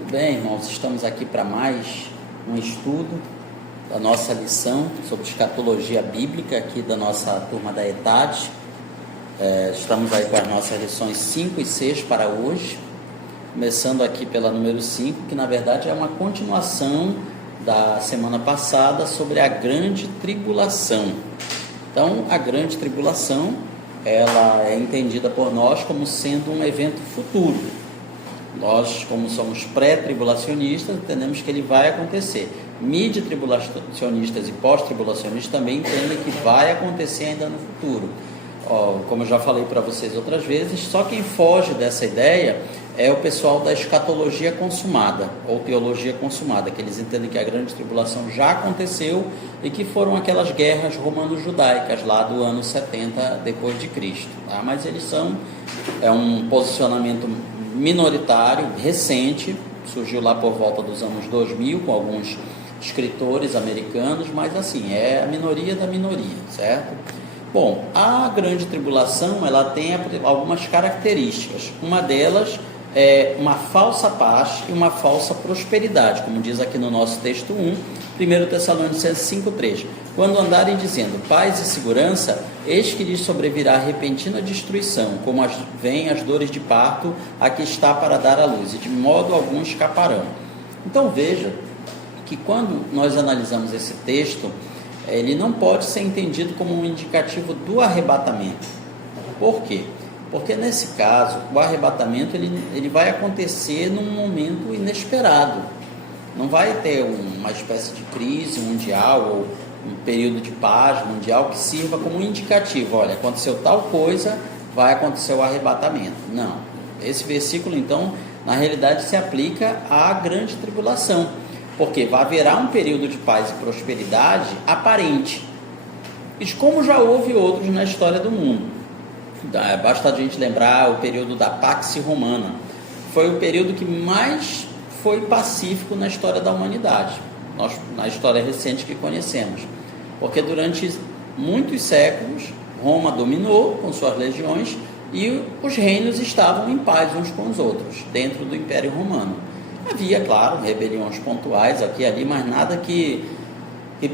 Tudo bem, irmãos? Estamos aqui para mais um estudo da nossa lição sobre escatologia bíblica aqui da nossa turma da ETAD. Estamos aí com as nossas lições 5 e 6 para hoje, começando aqui pela número 5, que na verdade é uma continuação da semana passada sobre a grande tribulação. Então, a grande tribulação, ela é entendida por nós como sendo um evento futuro. Nós, como somos pré-tribulacionistas, entendemos que ele vai acontecer. Mid-tribulacionistas e pós-tribulacionistas também entendem que vai acontecer ainda no futuro. Como eu já falei para vocês outras vezes, só quem foge dessa ideia é o pessoal da escatologia consumada, ou teologia consumada, que eles entendem que a grande tribulação já aconteceu e que foram aquelas guerras romano-judaicas lá do ano 70 depois de Cristo. Tá? Mas eles são um posicionamento minoritário, recente, surgiu lá por volta dos anos 2000 com alguns escritores americanos, mas assim, é a minoria da minoria, certo? Bom, a grande tribulação, ela tem algumas características. Uma delas é uma falsa paz e uma falsa prosperidade, como diz aqui no nosso texto 1, 1 Tessalonicenses 5,3. Quando andarem dizendo paz e segurança, eis que lhes sobrevirá repentina destruição, como vêm as dores de parto, a que está para dar à luz, e de modo algum escaparão. Então veja que quando nós analisamos esse texto, ele não pode ser entendido como um indicativo do arrebatamento. Por quê? Porque nesse caso, o arrebatamento ele vai acontecer num momento inesperado. Não vai ter uma espécie de crise mundial ou um período de paz mundial que sirva como um indicativo. Olha, aconteceu tal coisa, vai acontecer o arrebatamento. Não. Esse versículo, então, na realidade se aplica à grande tribulação. Porque haverá um período de paz e prosperidade aparente. Isso como já houve outros na história do mundo. Basta a gente lembrar o período da Pax Romana. Foi o período que mais foi pacífico na história da humanidade, na história recente que conhecemos. Porque durante muitos séculos, Roma dominou com suas legiões e os reinos estavam em paz uns com os outros, dentro do Império Romano. Havia, claro, rebeliões pontuais aqui e ali, mas nada que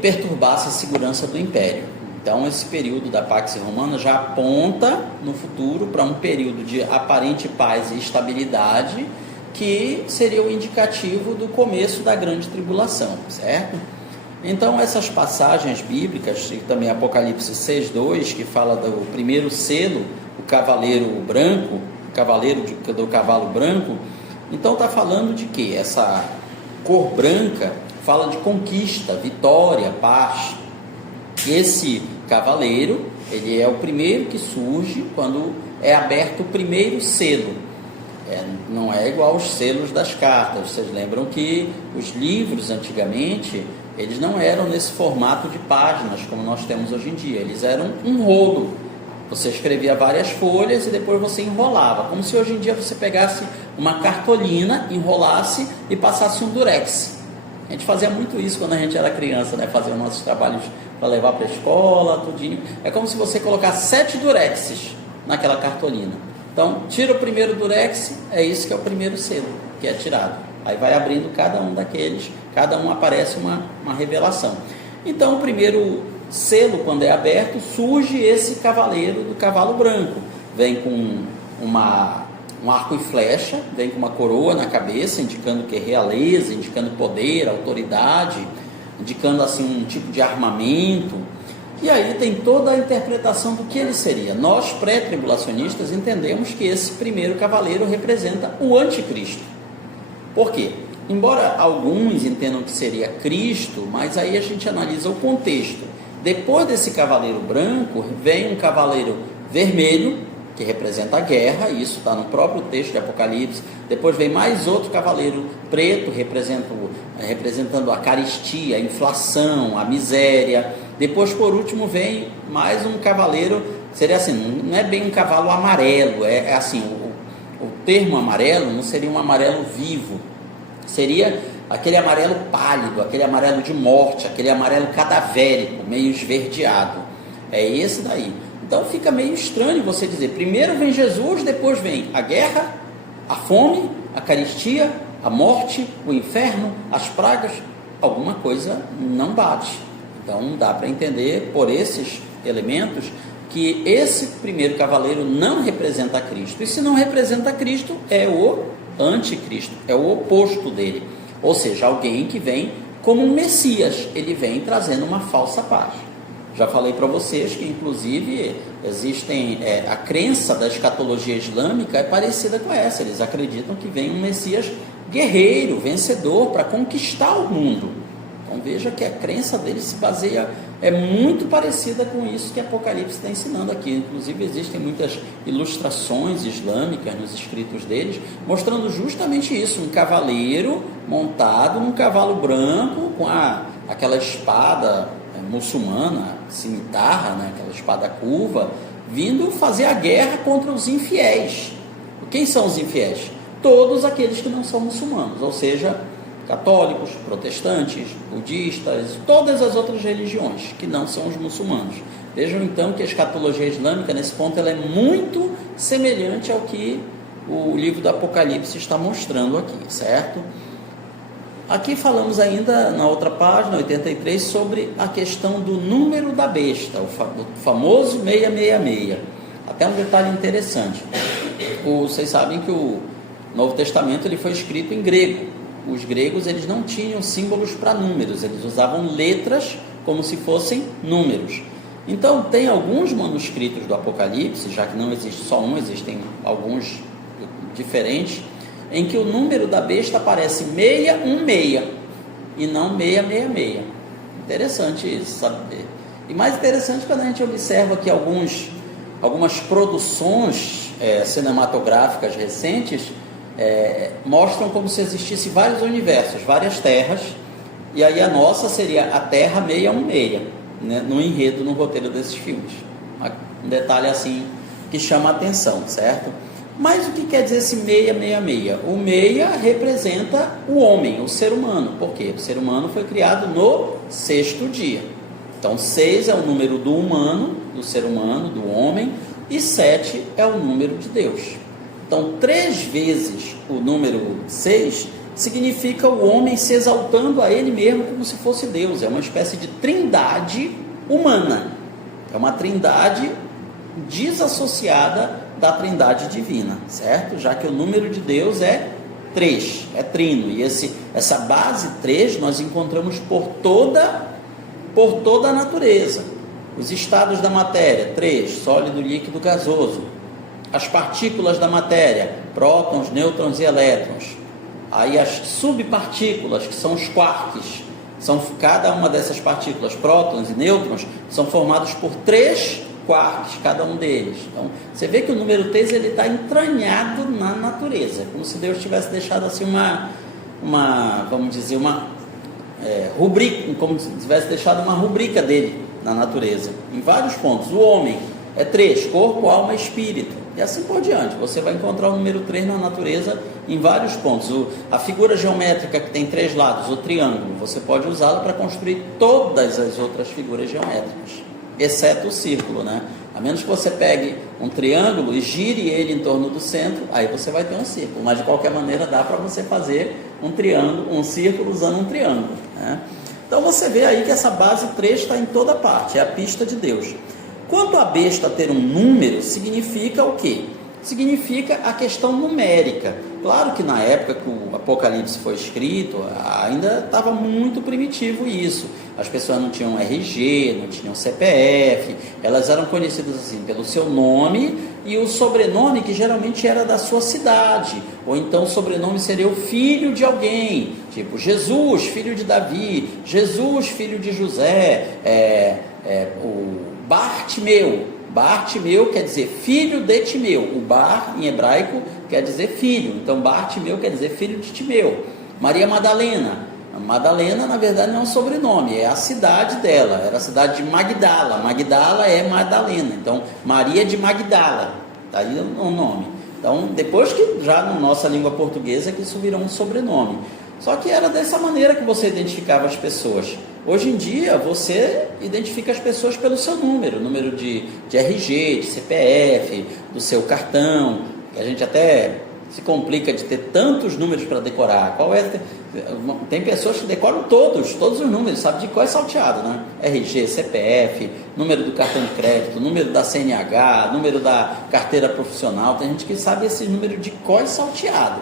perturbasse a segurança do Império. Então, esse período da Pax Romana já aponta no futuro para um período de aparente paz e estabilidade, que seria o indicativo do começo da grande tribulação, certo? Então, essas passagens bíblicas, e também Apocalipse 6:2, que fala do primeiro selo, o cavaleiro branco, o cavaleiro do cavalo branco, então está falando de quê? Essa cor branca fala de conquista, vitória, paz. Esse cavaleiro, ele é o primeiro que surge quando é aberto o primeiro selo. Não é igual aos selos das cartas. Vocês lembram que os livros antigamente, eles não eram nesse formato de páginas como nós temos hoje em dia. Eles eram um rolo. Você escrevia várias folhas e depois você enrolava. Como se hoje em dia você pegasse uma cartolina, enrolasse e passasse um durex. A gente fazia muito isso quando a gente era criança, né? Fazia nossos trabalhos para levar para a escola, tudinho. É como se você colocasse 7 durexes naquela cartolina. Então, tira o primeiro durex, é isso que é o primeiro selo que é tirado. Aí vai abrindo cada um daqueles, cada um aparece uma revelação. Então, o primeiro selo, quando é aberto, surge esse cavaleiro do cavalo branco. Vem com um arco e flecha, vem com uma coroa na cabeça, indicando que é realeza, indicando poder, autoridade, indicando assim um tipo de armamento. E aí tem toda a interpretação do que ele seria. Nós, pré-tribulacionistas, entendemos que esse primeiro cavaleiro representa o anticristo. Por quê? Embora alguns entendam que seria Cristo, mas aí a gente analisa o contexto. Depois desse cavaleiro branco, vem um cavaleiro vermelho, que representa a guerra, isso está no próprio texto de Apocalipse. Depois vem mais outro cavaleiro preto, representando a carestia, a inflação, a miséria. Depois, por último, vem mais um cavaleiro, seria assim, não é bem um cavalo amarelo, é assim, o termo amarelo não seria um amarelo vivo, seria aquele amarelo pálido, aquele amarelo de morte, aquele amarelo cadavérico, meio esverdeado. É esse daí. Então fica meio estranho você dizer, primeiro vem Jesus, depois vem a guerra, a fome, a carestia a morte, o inferno, as pragas, alguma coisa não bate. Então dá para entender por esses elementos que esse primeiro cavaleiro não representa Cristo. E se não representa Cristo, é o anticristo, é o oposto dele. Ou seja, alguém que vem como um Messias, ele vem trazendo uma falsa paz. Já falei para vocês que, inclusive, existem, a crença da escatologia islâmica é parecida com essa. Eles acreditam que vem um Messias guerreiro, vencedor, para conquistar o mundo. Então veja que a crença deles se baseia, é muito parecida com isso que Apocalipse está ensinando aqui. Inclusive existem muitas ilustrações islâmicas nos escritos deles, mostrando justamente isso, um cavaleiro montado num cavalo branco, com aquela espada muçulmana, cimitarra, né, aquela espada curva, vindo fazer a guerra contra os infiéis. Quem são os infiéis? Todos aqueles que não são muçulmanos, ou seja, católicos, protestantes, budistas, todas as outras religiões que não são os muçulmanos. Vejam então que a escatologia islâmica, nesse ponto, ela é muito semelhante ao que o livro do Apocalipse está mostrando aqui, certo? Aqui falamos ainda, na outra página, 83, sobre a questão do número da besta, o famoso 666. Até um detalhe interessante. Vocês sabem que o Novo Testamento ele foi escrito em grego. Os gregos eles não tinham símbolos para números, eles usavam letras como se fossem números. Então, tem alguns manuscritos do Apocalipse, já que não existe só um, existem alguns diferentes, em que o número da besta aparece 616 e não 666. Interessante isso, saber. E mais interessante quando a gente observa que algumas produções cinematográficas recentes mostram como se existisse vários universos, várias terras, e aí a nossa seria a Terra 616, né, no enredo, no roteiro desses filmes. Um detalhe assim que chama a atenção, certo? Mas o que quer dizer esse 666? O 6 representa o homem, o ser humano. Por quê? O ser humano foi criado no 6º dia. Então 6 é o número do humano, do ser humano, do homem, e 7 é o número de Deus. Então 3 vezes o número 6 significa o homem se exaltando a ele mesmo como se fosse Deus. É uma espécie de trindade humana. É uma trindade desassociada da trindade divina, certo? Já que o número de Deus é 3, é trino. E essa base 3 nós encontramos por toda a natureza. Os estados da matéria, 3, sólido, líquido, gasoso. As partículas da matéria, prótons, nêutrons e elétrons. Aí as subpartículas, que são os quarks, cada uma dessas partículas, prótons e nêutrons, são formados por 3 quarks, cada um deles. Então, você vê que o número 3 ele está entranhado na natureza, como se Deus tivesse deixado assim vamos dizer, rubrica, como se tivesse deixado uma rubrica dele na natureza, em vários pontos. O homem é 3, corpo, alma e espírito, e assim por diante. Você vai encontrar o número 3 na natureza em vários pontos. A figura geométrica que tem 3 lados, o triângulo, você pode usá-lo para construir todas as outras figuras geométricas, exceto o círculo, né? A menos que você pegue um triângulo e gire ele em torno do centro, aí você vai ter um círculo. Mas de qualquer maneira dá para você fazer um triângulo, um círculo usando um triângulo, né? Então você vê aí que essa base 3 está em toda parte, é a pista de Deus. Quanto a besta ter um número, significa o quê? Significa a questão numérica. Claro que na época que o Apocalipse foi escrito, ainda estava muito primitivo isso. As pessoas não tinham RG, não tinham CPF, elas eram conhecidas assim pelo seu nome e o sobrenome que geralmente era da sua cidade, ou então o sobrenome seria o filho de alguém, tipo Jesus, filho de Davi, Jesus, filho de José, o Bartimeu quer dizer filho de Timeu. O Bar em hebraico quer dizer filho, então Bartimeu quer dizer filho de Timeu. Maria Madalena, na verdade não é um sobrenome, é a cidade dela, era a cidade de Magdala. Magdala é Madalena, então Maria de Magdala, está aí o nome. Então depois que já na nossa língua portuguesa que isso virou um sobrenome. Só que era dessa maneira que você identificava as pessoas. Hoje em dia, você identifica as pessoas pelo seu número de RG, de CPF, do seu cartão, que a gente até se complica de ter tantos números para decorar? Tem pessoas que decoram todos os números, sabe de qual é salteado, né? RG, CPF, número do cartão de crédito, número da CNH, número da carteira profissional. Tem gente que sabe esse número de qual é salteado.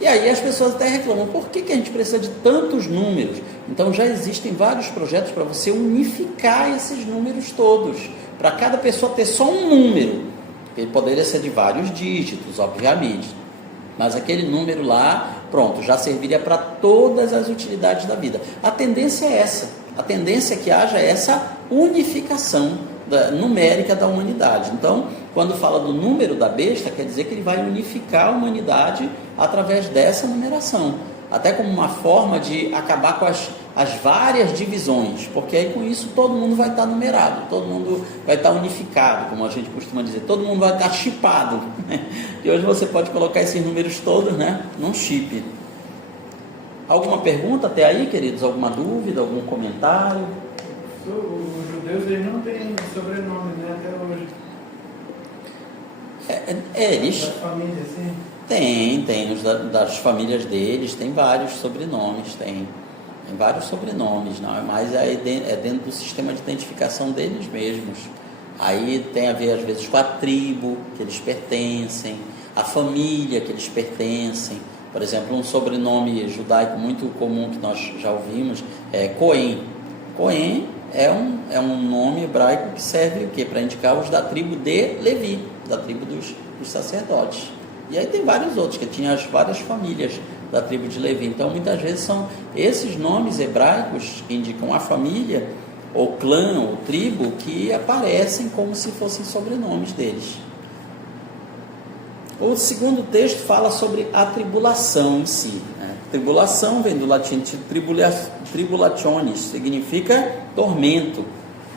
E aí as pessoas até reclamam, por que a gente precisa de tantos números? Então já existem vários projetos para você unificar esses números todos, para cada pessoa ter só um número. Ele poderia ser de vários dígitos, obviamente, mas aquele número lá, pronto, já serviria para todas as utilidades da vida. A tendência é essa, a tendência é que haja essa unificação numérica da humanidade. Então, quando fala do número da besta, quer dizer que ele vai unificar a humanidade através dessa numeração, até como uma forma de acabar com as várias divisões, porque aí com isso todo mundo vai estar numerado, todo mundo vai estar unificado, como a gente costuma dizer, todo mundo vai estar chipado, né? E hoje você pode colocar esses números todos, né, num chip. Alguma pergunta até aí, queridos? Alguma dúvida, algum comentário? Os judeus eles não têm sobrenome, né, até hoje. Eles... Das famílias, sim? Tem os das famílias deles, tem vários sobrenomes, tem vários sobrenomes, não é mais dentro do sistema de identificação deles mesmos. Aí tem a ver às vezes com a tribo que eles pertencem, a família que eles pertencem. Por exemplo, um sobrenome judaico muito comum que nós já ouvimos é Cohen. Cohen é um nome hebraico que serve o quê? Para indicar os da tribo de Levi, da tribo dos sacerdotes. E aí tem vários outros, que tinham as várias famílias da tribo de Levi. Então, muitas vezes são esses nomes hebraicos que indicam a família, ou clã, ou tribo, que aparecem como se fossem sobrenomes deles. O segundo texto fala sobre a tribulação em si, né? Tribulação vem do latim tribulationis, significa tormento.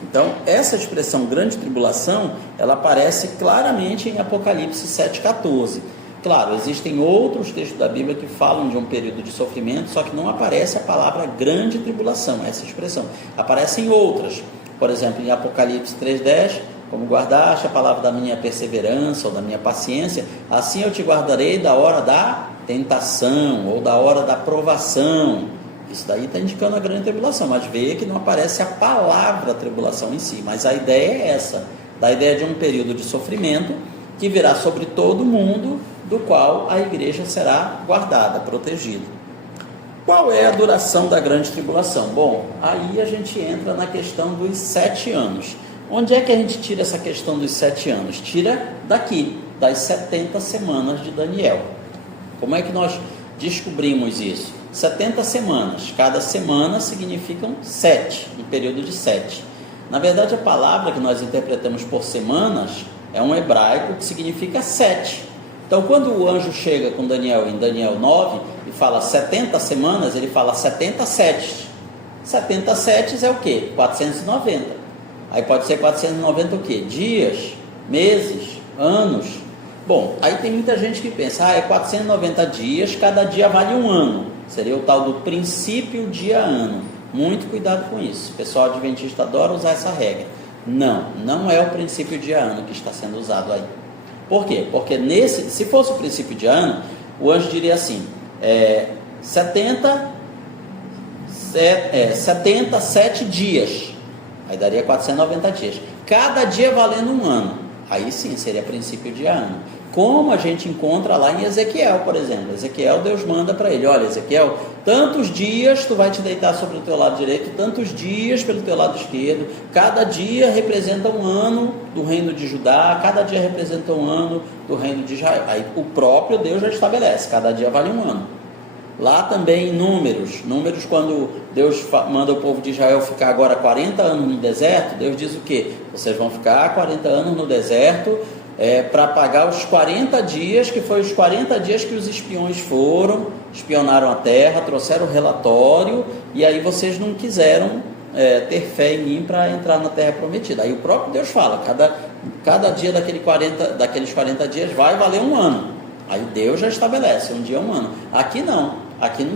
Então, essa expressão grande tribulação, ela aparece claramente em Apocalipse 7,14. Claro, existem outros textos da Bíblia que falam de um período de sofrimento, só que não aparece a palavra grande tribulação, essa expressão. Aparecem outras, por exemplo, em Apocalipse 3,10, como guardaste a palavra da minha perseverança ou da minha paciência, assim eu te guardarei da hora da tentação ou da hora da provação. Isso daí está indicando a grande tribulação, mas veja que não aparece a palavra tribulação em si, mas a ideia é essa, da ideia de um período de sofrimento que virá sobre todo mundo, do qual a igreja será guardada, protegida. Qual é a duração da grande tribulação? Bom, aí a gente entra na questão dos 7 anos. Onde é que a gente tira essa questão dos 7 anos? Tira daqui, das 70 semanas de Daniel. Como é que nós descobrimos isso? 70 semanas, cada semana significam 7, um período de 7. Na verdade, a palavra que nós interpretamos por semanas é um hebraico que significa 7. Então, quando o anjo chega com Daniel em Daniel 9 e fala 70 semanas, ele fala 70 setes. 70 setes é o quê? 490. Aí pode ser 490 o quê? Dias, meses, anos. Bom, aí tem muita gente que pensa, é 490 dias, cada dia vale um ano. Seria o tal do princípio dia-ano. Muito cuidado com isso. O pessoal adventista adora usar essa regra. Não é o princípio dia-ano que está sendo usado aí. Por quê? Porque se fosse o princípio de ano, o anjo diria assim, 77 dias, aí daria 490 dias, cada dia valendo um ano, aí sim seria princípio de ano, como a gente encontra lá em Ezequiel, por exemplo. Ezequiel, Deus manda para ele, olha Ezequiel, tantos dias tu vai te deitar sobre o teu lado direito, tantos dias pelo teu lado esquerdo, cada dia representa um ano do reino de Judá, cada dia representa um ano do reino de Israel. Aí o próprio Deus já estabelece, cada dia vale um ano. Lá também números, quando Deus manda o povo de Israel ficar agora 40 anos no deserto, Deus diz o quê? Vocês vão ficar 40 anos no deserto, para pagar os 40 dias, que foi os 40 dias que os espiões foram, espionaram a terra, trouxeram o relatório, e aí vocês não quiseram ter fé em mim para entrar na terra prometida. Aí o próprio Deus fala, cada dia daqueles 40 dias vai valer um ano. Aí Deus já estabelece, um dia é um ano. Aqui não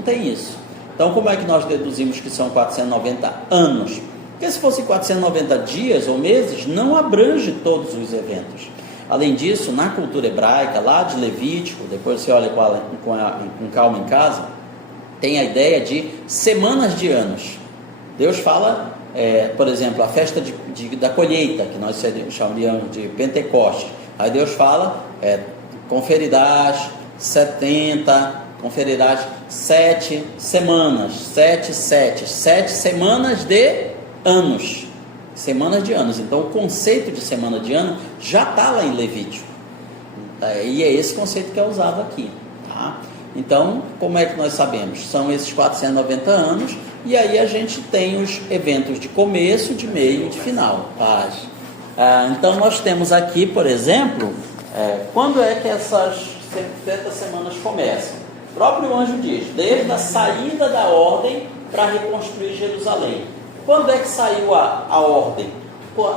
tem isso. Então como é que nós deduzimos que são 490 anos? Porque se fosse 490 dias ou meses, não abrange todos os eventos. Além disso, na cultura hebraica, lá de Levítico, depois você olha com calma em casa, tem a ideia de semanas de anos. Deus fala, por exemplo, a festa da colheita, que nós chamaríamos de Pentecostes. Aí Deus fala, conferirás 7 semanas, 7 semanas de anos. Semanas de anos. Então, o conceito de semana de ano já está lá em Levítico. E é esse conceito que é usado aqui. Tá? Então, como é que nós sabemos? São esses 490 anos, e aí a gente tem os eventos de começo, de meio e de final. Então, nós temos aqui, por exemplo, quando é que essas 70 semanas começam? O próprio anjo diz, desde a saída da ordem para reconstruir Jerusalém. Quando é que saiu a ordem?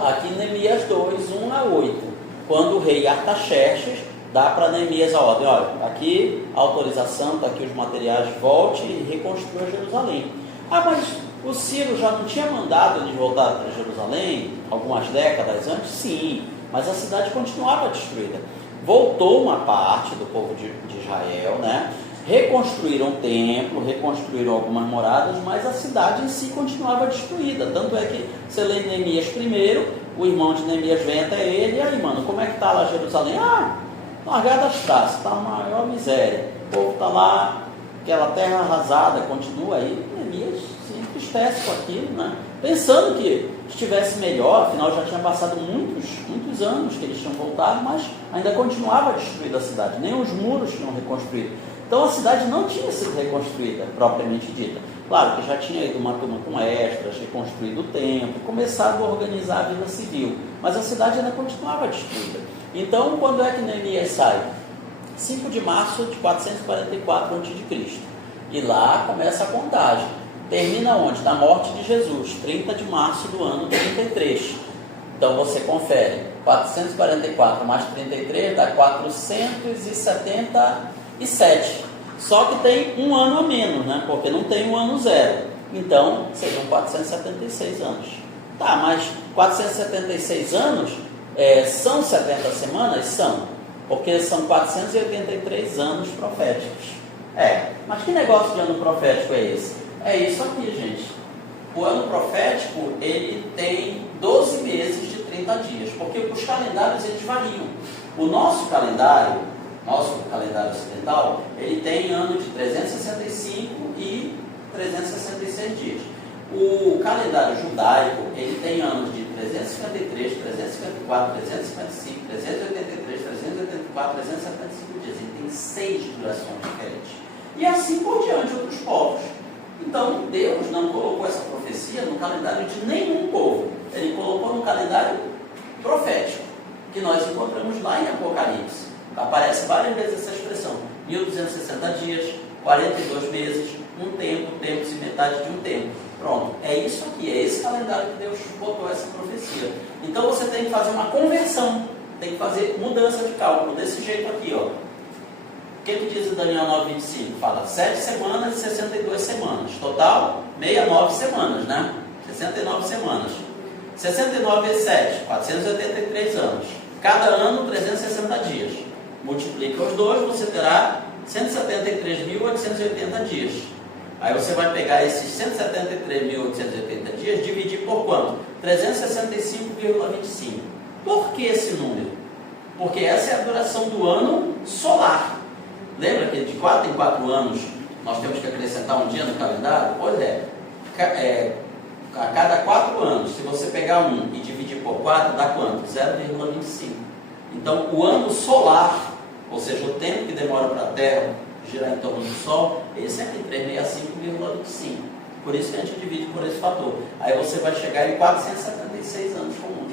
Aqui em Neemias 2, 1 a 8. Quando o rei Artaxerxes dá para Neemias a ordem. Olha, aqui a autorização, está aqui os materiais, volte e reconstrua Jerusalém. Mas o Ciro já não tinha mandado eles voltar para Jerusalém algumas décadas antes? Sim, mas a cidade continuava destruída. Voltou uma parte do povo de Israel, né? Reconstruíram o templo, reconstruíram algumas moradas, mas a cidade em si continuava destruída. Tanto é que você lê Neemias primeiro, o irmão de Neemias vem até ele, e aí, mano, como é que está lá Jerusalém? Largada as traças, está uma maior miséria. O povo está lá, aquela terra arrasada, continua aí. Neemias se entristece com aquilo, né? Pensando que estivesse melhor, afinal já tinha passado muitos anos que eles tinham voltado, mas ainda continuava destruída a cidade, nem os muros tinham reconstruído. Então a cidade não tinha sido reconstruída, propriamente dita. Claro que já tinha ido uma turma com extras, reconstruído o templo, começado a organizar a vida civil, mas a cidade ainda continuava destruída. Então, quando é que Neemias sai? 5 de março de 444 a.C. E lá começa a contagem. Termina onde? Na morte de Jesus, 30 de março do ano 33. Então você confere, 444 mais 33 dá 477. Só que tem um ano a menos, né? Porque não tem o ano zero. Então, seriam 476 anos. Tá, mas 476 anos são 70 semanas? São. Porque são 483 anos proféticos. Mas que negócio de ano profético é esse? É isso aqui, gente. O ano profético, ele tem 12 meses de 30 dias. Porque os calendários, eles variam. O nosso calendário ocidental, ele tem ano de 365 e 366 dias. O calendário judaico, ele tem anos de 353, 354, 355, 383, 384, 375 dias. Ele tem 6 durações diferentes. E assim por diante outros povos. Então, Deus não colocou essa profecia no calendário de nenhum povo. Ele colocou no calendário profético, que nós encontramos lá em Apocalipse. Aparece várias vezes essa expressão, 1260 dias, 42 meses, um tempo e metade de um tempo. Pronto, é isso aqui, é esse calendário que Deus botou essa profecia. Então você tem que fazer uma conversão, tem que fazer mudança de cálculo, desse jeito aqui, ó. O que diz o Daniel 9:25? Fala 7 semanas e 62 semanas. Total, 69 semanas, né? 69 semanas. 69 vezes 7, 483 anos. Cada ano, 360 dias. Multiplica os dois, você terá 173.880 dias. Aí você vai pegar esses 173.880 dias, dividir por quanto? 365,25. Por que esse número? Porque essa é a duração do ano solar. Lembra que de 4 em 4 anos nós temos que acrescentar um dia no calendário? Pois a cada 4 anos, se você pegar 1 e dividir por 4, dá quanto? 0,25. Então, o ano solar, ou seja, o tempo que demora para a Terra girar em torno do Sol, esse aqui, 365,25. Por isso que a gente divide por esse fator. Aí você vai chegar em 476 anos comuns.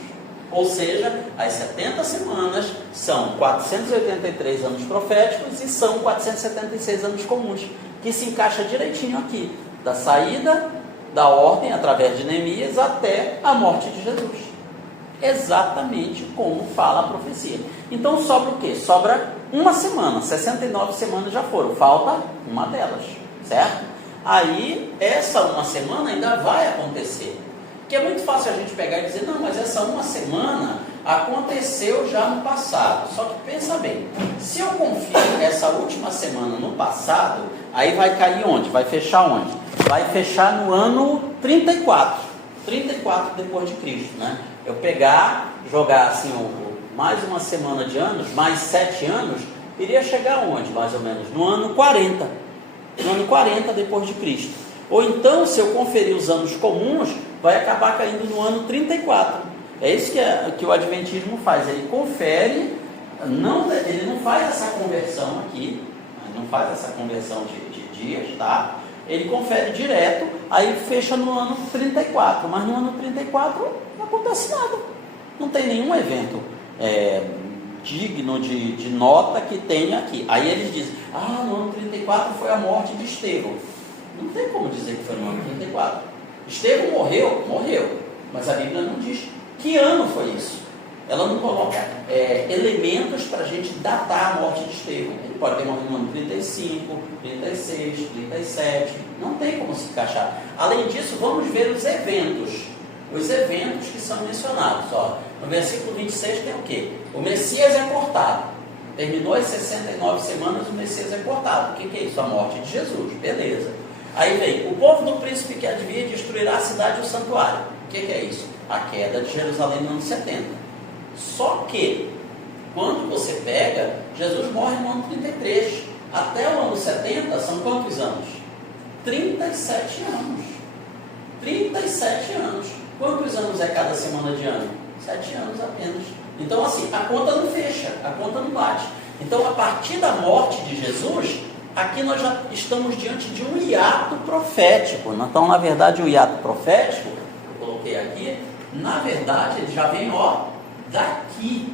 Ou seja, as 70 semanas são 483 anos proféticos e são 476 anos comuns, que se encaixa direitinho aqui, da saída da ordem, através de Neemias, até a morte de Jesus. Exatamente como fala a profecia. Então sobra o quê? Sobra uma semana, 69 semanas já foram, falta uma delas, certo? Aí, essa uma semana ainda vai acontecer. Porque é muito fácil a gente pegar e dizer, não, mas essa uma semana aconteceu já no passado. Só que pensa bem, se eu confio essa última semana no passado, aí vai cair onde? Vai fechar onde? Vai fechar no ano 34 depois de Cristo, né? Eu pegar, jogar assim, mais uma semana de anos, mais 7 anos, iria chegar onde, mais ou menos? No ano 40. No ano 40 depois de Cristo. Ou então, se eu conferir os anos comuns, vai acabar caindo no ano 34. É isso que o Adventismo faz. Ele confere, ele não faz essa conversão aqui, não faz essa conversão de dias, tá? Ele confere direto, aí fecha no ano 34. Mas no ano 34 não acontece nada. Não tem nenhum evento digno de nota que tenha aqui. Aí eles dizem, no ano 34 foi a morte de Estevão. Não tem como dizer que foi no ano 34. Estevão morreu, mas a Bíblia não diz que ano foi isso. Ela não coloca elementos para a gente datar a morte de Estevão. Ele pode ter morrido no ano 35, 36, 37, não tem como se encaixar. Além disso, vamos ver os eventos que são mencionados. No versículo 26 tem o quê? O Messias é cortado. Terminou as 69 semanas, o Messias é cortado. O que é isso? A morte de Jesus, beleza. Aí vem, o povo do príncipe que havia destruirá a cidade e o santuário. O que é isso? A queda de Jerusalém no ano 70. Só que, quando você pega, Jesus morre no ano 33. Até o ano 70, são quantos anos? 37 anos. 37 anos. Quantos anos é cada semana de ano? 7 anos apenas. Então, assim, a conta não fecha, a conta não bate. Então, a partir da morte de Jesus, aqui nós já estamos diante de um hiato profético. Então, na verdade, o hiato profético, eu coloquei aqui, na verdade, ele já vem, daqui.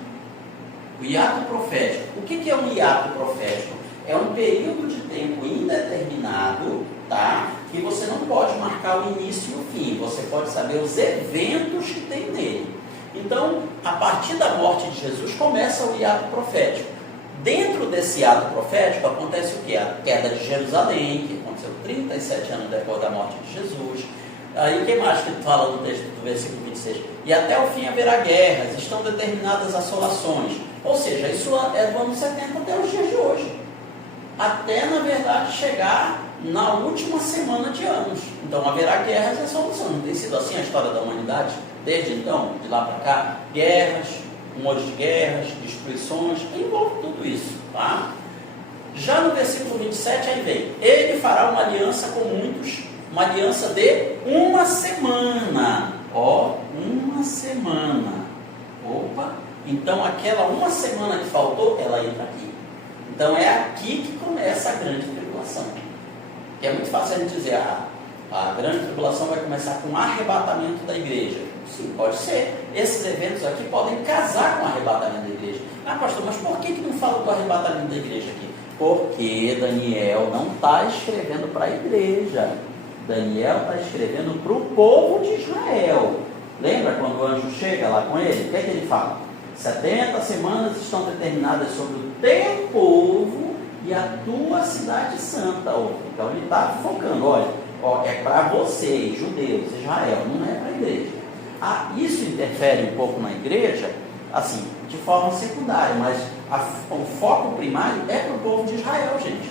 O hiato profético. O que é um hiato profético? É um período de tempo indeterminado, tá? Que você não pode marcar o início e o fim. Você pode saber os eventos que tem nele. Então, a partir da morte de Jesus, começa o hiato profético. Dentro desse hiato profético, acontece o quê? A queda de Jerusalém, que aconteceu 37 anos depois da morte de Jesus. Aí o que mais que fala no texto do versículo 26? E até o fim haverá guerras, estão determinadas assolações. Ou seja, isso é do ano 70 até os dias de hoje. Até, na verdade, chegar na última semana de anos. Então haverá guerras e assolações. Não tem sido assim a história da humanidade? Desde então, de lá para cá, guerras, um monte de guerras, destruições, envolve tudo isso, tá? Já no versículo 27, aí vem, ele fará uma aliança com muitos, uma aliança de uma semana. Uma semana. Opa! Então aquela uma semana que faltou, ela entra aqui. Então é aqui que começa a grande tribulação. Que é muito fácil a gente dizer, a grande tribulação vai começar com o arrebatamento da igreja. Sim, pode ser. Esses eventos aqui podem casar com o arrebatamento da igreja. Pastor, mas por que não fala do arrebatamento da igreja aqui? Porque Daniel não está escrevendo para a igreja. Daniel está escrevendo para o povo de Israel. Lembra quando o anjo chega lá com ele? O que é que ele fala? 70 semanas estão determinadas sobre o teu povo e a tua cidade santa. Então ele está focando, olha, é para vocês, judeus, Israel, não é para a igreja. Isso interfere um pouco na igreja, assim, de forma secundária, mas o foco primário é para o povo de Israel, gente.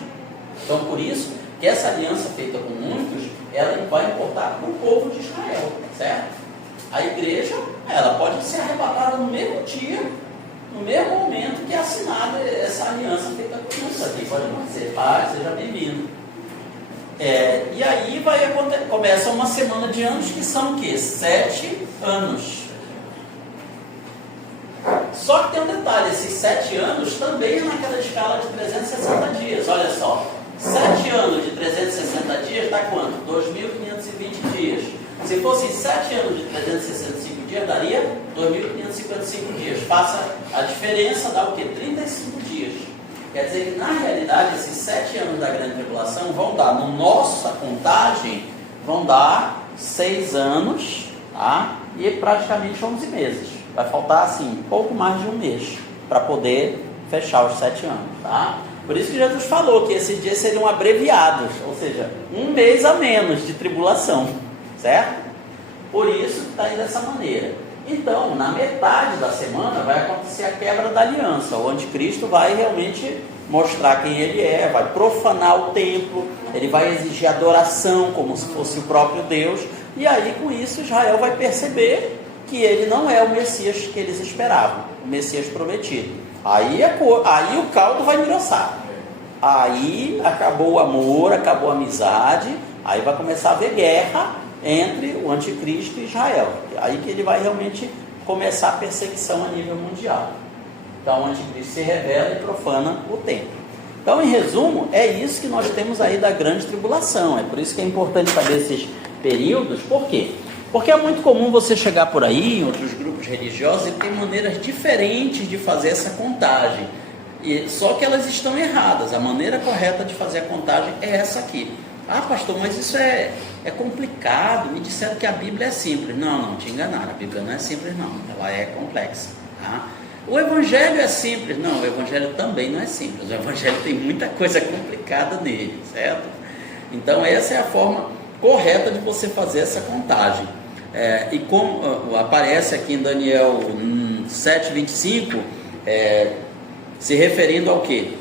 Então, por isso que essa aliança feita com muitos, ela vai importar para o povo de Israel, certo? A igreja, ela pode ser arrebatada no mesmo dia, no mesmo momento que é assinada essa aliança feita com muitos. Aqui pode acontecer, seja bem-vindo. E aí começa uma semana de anos que são o quê? 7 anos. Só que tem um detalhe, esses 7 anos também é naquela escala de 360 dias. Olha só, 7 anos de 360 dias dá quanto? 2.520 dias. Se fossem 7 anos de 365 dias, daria 2.555 dias. Faça a diferença, dá o quê? 35 dias. Quer dizer que, na realidade, esses 7 anos da grande tribulação vão dar, na nossa contagem, vão dar 6 anos, tá? E praticamente 11 meses. Vai faltar, assim, pouco mais de um mês para poder fechar os 7 anos, tá? Por isso que Jesus falou que esses dias seriam abreviados, ou seja, um mês a menos de tribulação, certo? Por isso que está aí dessa maneira. Então, na metade da semana vai acontecer a quebra da aliança. O anticristo vai realmente mostrar quem ele é, vai profanar o templo, ele vai exigir adoração como se fosse o próprio Deus, e aí com isso Israel vai perceber que ele não é o Messias que eles esperavam, o Messias prometido. Aí o caldo vai engrossar. Aí acabou o amor, acabou a amizade, aí vai começar a haver guerra entre o anticristo e Israel. Aí que ele vai realmente começar a perseguição a nível mundial. Então o anticristo se revela e profana o templo. Então, em resumo, é isso que nós temos aí da grande tribulação. É por isso que é importante saber esses períodos. Por quê? Porque é muito comum você chegar por aí, em outros grupos religiosos, e tem maneiras diferentes de fazer essa contagem. Só que elas estão erradas. A maneira correta de fazer a contagem é essa aqui. Ah, pastor, mas isso é complicado. Me disseram que a Bíblia é simples. Não, te enganaram. A Bíblia não é simples, não. Ela é complexa. Tá? O Evangelho é simples. Não, o Evangelho também não é simples. O Evangelho tem muita coisa complicada nele, certo? Então, essa é a forma correta de você fazer essa contagem. E como aparece aqui em Daniel 7:25, se referindo ao quê?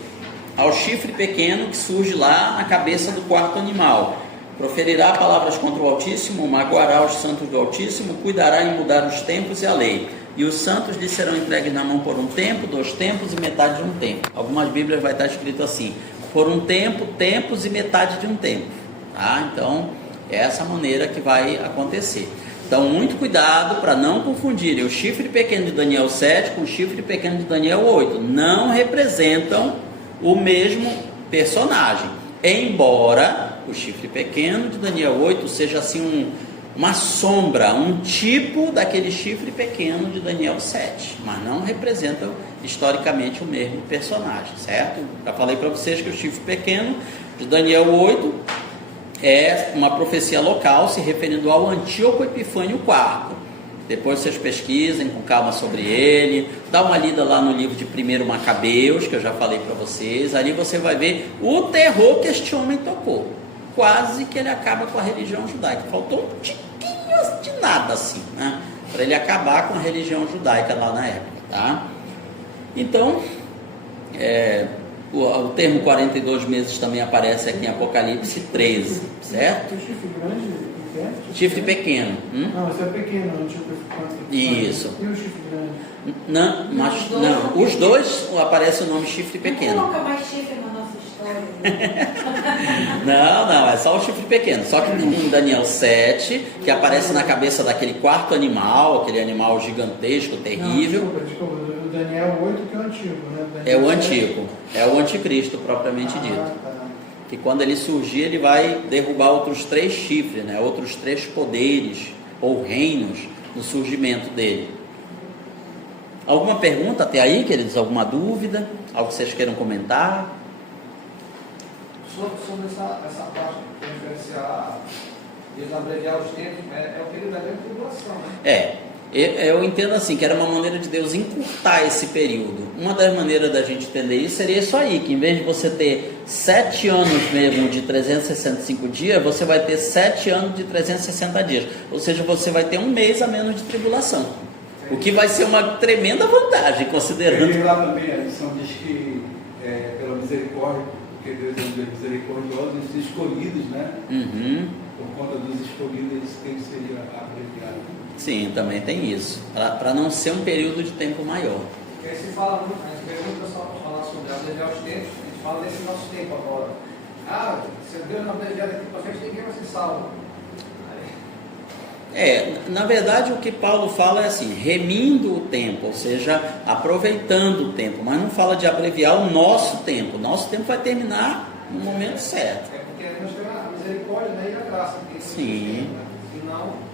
Ao chifre pequeno que surge lá na cabeça do quarto animal. Proferirá palavras contra o Altíssimo, magoará os santos do Altíssimo, cuidará em mudar os tempos e a lei. E os santos lhe serão entregues na mão por um tempo, 2 tempos e metade de um tempo. Algumas Bíblias vai estar escrito assim: por um tempo, tempos e metade de um tempo. Tá? Então, é essa maneira que vai acontecer. Então, muito cuidado para não confundirem o chifre pequeno de Daniel 7 com o chifre pequeno de Daniel 8. Não representam o mesmo personagem. Embora o chifre pequeno de Daniel 8 seja assim uma sombra, um tipo daquele chifre pequeno de Daniel 7. Mas não representam historicamente o mesmo personagem, certo? Já falei para vocês que o chifre pequeno de Daniel 8... é uma profecia local se referindo ao Antíoco Epifânio IV. Depois vocês pesquisem com calma sobre ele, dá uma lida lá no livro de 1 Macabeus, que eu já falei para vocês. Ali você vai ver o terror que este homem tocou. Quase que ele acaba com a religião judaica. Faltou um tiquinho de nada assim, né? Para ele acabar com a religião judaica lá na época, tá? Então, o termo 42 meses também aparece aqui em Apocalipse 13, certo? O chifre grande e pequeno? Chifre pequeno. Não, esse é pequeno, tipo Isso. E o chifre grande? Não, os dois aparece o nome chifre pequeno. Não coloca mais chifre na nossa história. Não, é só o chifre pequeno. Só que em Daniel 7, que aparece na cabeça daquele quarto animal, aquele animal gigantesco, terrível. Não, desculpa, o Daniel 8 que é o antigo, né? É o antigo, é o anticristo propriamente dito. Tá. Que quando ele surgir, ele vai derrubar outros 3 chifres, né? Outros 3 poderes ou reinos no surgimento dele. Alguma pergunta até aí, queridos? Alguma dúvida? Algo que vocês queiram comentar? Sobre essa parte referenciar e abreviar os tempos, é o período da grande tribulação, né? Eu entendo assim, que era uma maneira de Deus encurtar esse período. Uma das maneiras da gente entender isso seria isso aí, que em vez de você ter 7 anos mesmo de 365 dias, você vai ter 7 anos de 360 dias. Ou seja, você vai ter um mês a menos de tribulação. O que vai ser uma tremenda vantagem, considerando... E lá também a lição diz que pela misericórdia, porque Deus é um Deus misericordioso, os escolhidos, né? Uhum. Por conta dos escolhidos, esse tempo seria abreviado. Sim, também tem isso. Para não ser um período de tempo maior. Porque aí se fala muito, a gente pergunta só para falar sobre abreviar os tempos, a gente fala desse nosso tempo agora. Se Deus não abreviar daqui para frente, ninguém vai ser salvo. Na verdade o que Paulo fala é assim, remindo o tempo, ou seja, aproveitando o tempo, mas não fala de abreviar o nosso tempo. O nosso tempo vai terminar no momento certo. Porque nós temos a misericórdia, né, e a graça. Sim. Senão...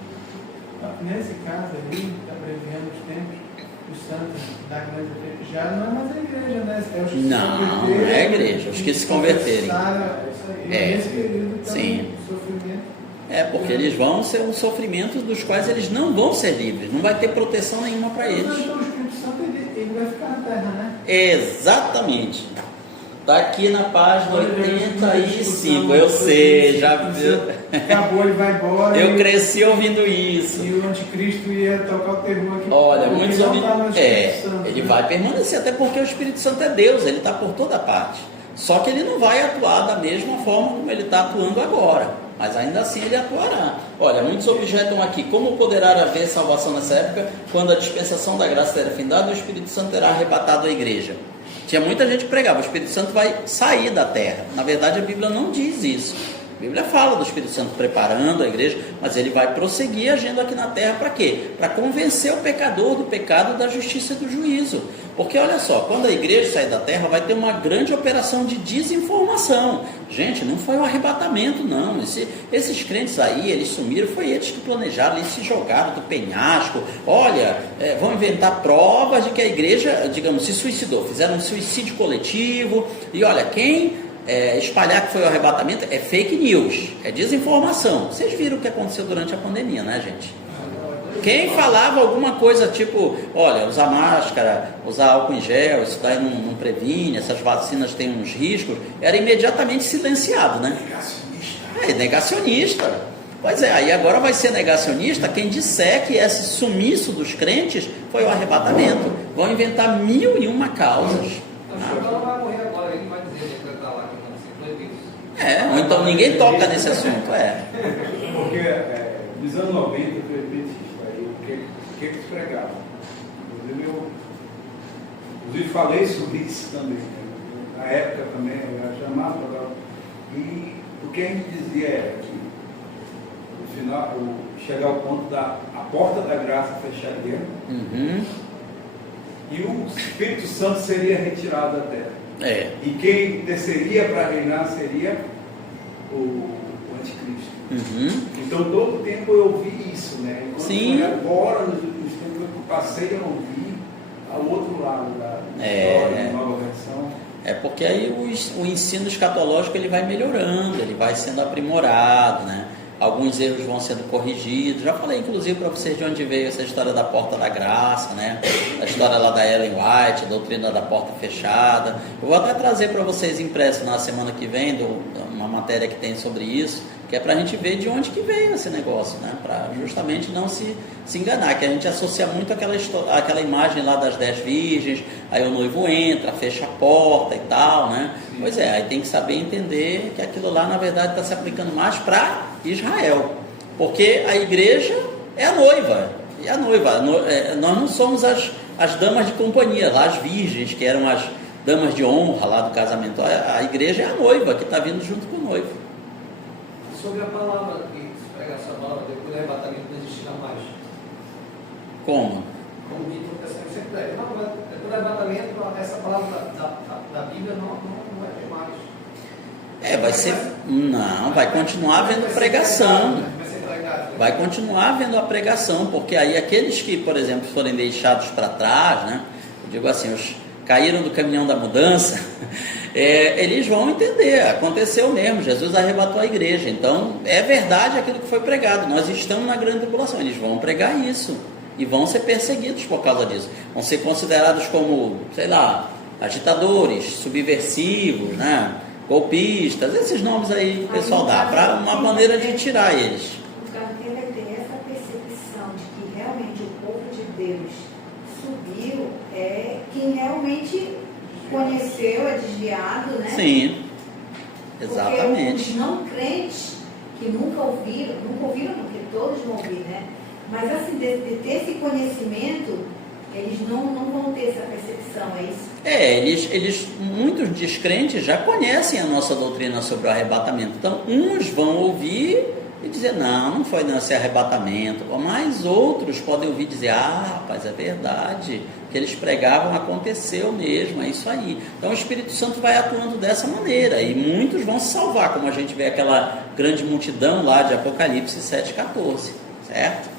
Nesse caso ali, está abreviando os tempos, os santos da grande igreja, já não é mais a igreja, né? É os que não é a igreja, os que se converterem. Nesse período sim. Sofrimento. Porque eles vão ser um sofrimento dos quais eles não vão ser livres, não vai ter proteção nenhuma para eles. Então o Espírito Santo ele vai ficar na terra, né? Exatamente. Está aqui na página 85, eu sei, já viu? Acabou, ele vai embora. Eu cresci ouvindo isso. E o anticristo ia tocar o terror aqui. Olha, muitos ouvindo. Ele né? vai permanecer, até porque o Espírito Santo é Deus, ele está por toda parte. Só que ele não vai atuar da mesma forma como ele está atuando agora. Mas ainda assim ele atuará. Olha, muitos objetam aqui: como poderá haver salvação nessa época, quando a dispensação da graça terá findado e o Espírito Santo terá arrebatado a igreja? Tinha muita gente que pregava: o Espírito Santo vai sair da terra. Na verdade, a Bíblia não diz isso. A Bíblia fala do Espírito Santo preparando a igreja, mas ele vai prosseguir agindo aqui na terra para quê? Para convencer o pecador do pecado, da justiça e do juízo. Porque olha só, quando a igreja sair da terra, vai ter uma grande operação de desinformação. Gente, não foi um arrebatamento, não. Esses crentes aí, eles sumiram, foi eles que planejaram, eles se jogaram do penhasco. Olha, vão inventar provas de que a igreja, digamos, se suicidou, fizeram um suicídio coletivo. E olha, quem espalhar que foi o arrebatamento é fake news, é desinformação. Vocês viram o que aconteceu durante a pandemia, né, gente? Quem falava alguma coisa tipo, olha, usar máscara, usar álcool em gel, isso daí não previne, essas vacinas têm uns riscos, era imediatamente silenciado, né? Negacionista. Pois é, aí agora vai ser negacionista quem disser que esse sumiço dos crentes foi o arrebatamento. Vão inventar 1001 causas. Ela vai morrer agora, ele vai dizer que está lá, que ou então ninguém toca nesse assunto, Porque nos anos 90 foi adventista, aí o que eles pregavam? Inclusive falei sobre isso também, né? Na época também, eu era chamado para. E o que a gente dizia era que no final, chegar ao ponto da a porta da graça fecharia. E o Espírito Santo seria retirado da terra. E quem desceria para reinar seria o anticristo. Então todo tempo eu ouvi isso, né? Sim. Agora, nos últimos tempos, eu passei a ouvir ao outro lado da história, da nova versão. Porque aí o ensino escatológico ele vai melhorando, ele vai sendo aprimorado, né? Alguns erros vão sendo corrigidos. Já falei, inclusive, para vocês de onde veio essa história da porta da graça, né? A história lá da Ellen White, a doutrina da porta fechada. Eu vou até trazer para vocês impresso na semana que vem uma matéria que tem sobre isso, que é para a gente ver de onde que veio esse negócio, né? Para justamente não se enganar, que a gente associa muito aquela imagem lá das 10 virgens, aí o noivo entra, fecha a porta e tal, né? Pois é, aí tem que saber entender que aquilo lá, na verdade, está se aplicando mais para Israel, porque a igreja é a noiva, e a noiva, nós não somos as damas de companhia, lá as virgens, que eram as damas de honra lá do casamento. A igreja é a noiva que está vindo junto com o noivo. Sobre a palavra que se prega essa palavra, depois do arrebatamento não existirá mais. Como? Como o Vitor sempre prega. Não, mas depois do arrebatamento, essa palavra da Bíblia não vai ter mais. Vai ser. Não, vai continuar havendo pregação. Vai continuar havendo a pregação, porque aí aqueles que, por exemplo, forem deixados para trás, né? Eu digo assim, os caíram do caminhão da mudança, eles vão entender, aconteceu mesmo, Jesus arrebatou a igreja, então é verdade aquilo que foi pregado, nós estamos na grande tribulação, eles vão pregar isso, e vão ser perseguidos por causa disso, vão ser considerados como, sei lá, agitadores, subversivos, né? Golpistas, esses nomes aí que o pessoal dá, para uma maneira de tirar eles. Então, quem vai ter essa percepção de que realmente o povo de Deus subiu é quem realmente conheceu, é desviado, né? Sim, exatamente. Porque os não crentes que nunca ouviram porque todos vão ouvir, né? Mas assim, de ter esse conhecimento, eles não vão ter essa percepção, é isso? Muitos descrentes já conhecem a nossa doutrina sobre o arrebatamento. Então, uns vão ouvir e dizer, não foi nesse arrebatamento. Mas outros podem ouvir e dizer, rapaz, é verdade. O que eles pregavam aconteceu mesmo, é isso aí. Então, o Espírito Santo vai atuando dessa maneira. E muitos vão se salvar, como a gente vê aquela grande multidão lá de Apocalipse 7,14. Certo?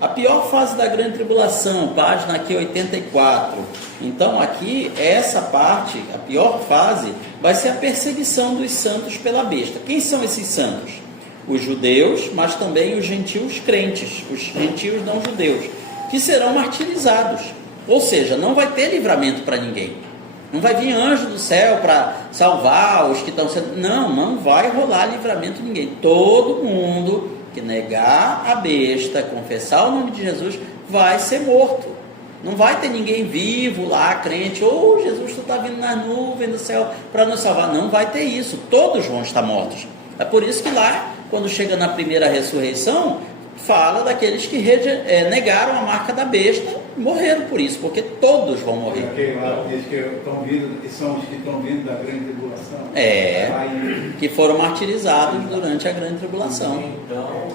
A pior fase da grande tribulação, página aqui 84. Então aqui, essa parte, a pior fase, vai ser a perseguição dos santos pela besta. Quem são esses santos? Os judeus, mas também os gentios crentes, os gentios não judeus, que serão martirizados. Ou seja, não vai ter livramento para ninguém. Não vai vir anjo do céu para salvar os que estão sendo... Não vai rolar livramento de ninguém. Todo mundo que negar a besta, confessar o nome de Jesus, vai ser morto. Não vai ter ninguém vivo lá, crente, Jesus, tu está vindo nas nuvens do céu para nos salvar. Não vai ter isso, todos vão estar mortos. É por isso que lá, quando chega na primeira ressurreição, fala daqueles que negaram a marca da besta e morreram por isso, porque todos vão morrer. Aqueles que estão vindo, que são os que estão vindo da grande tribulação. Que foram martirizados durante a grande tribulação. Então,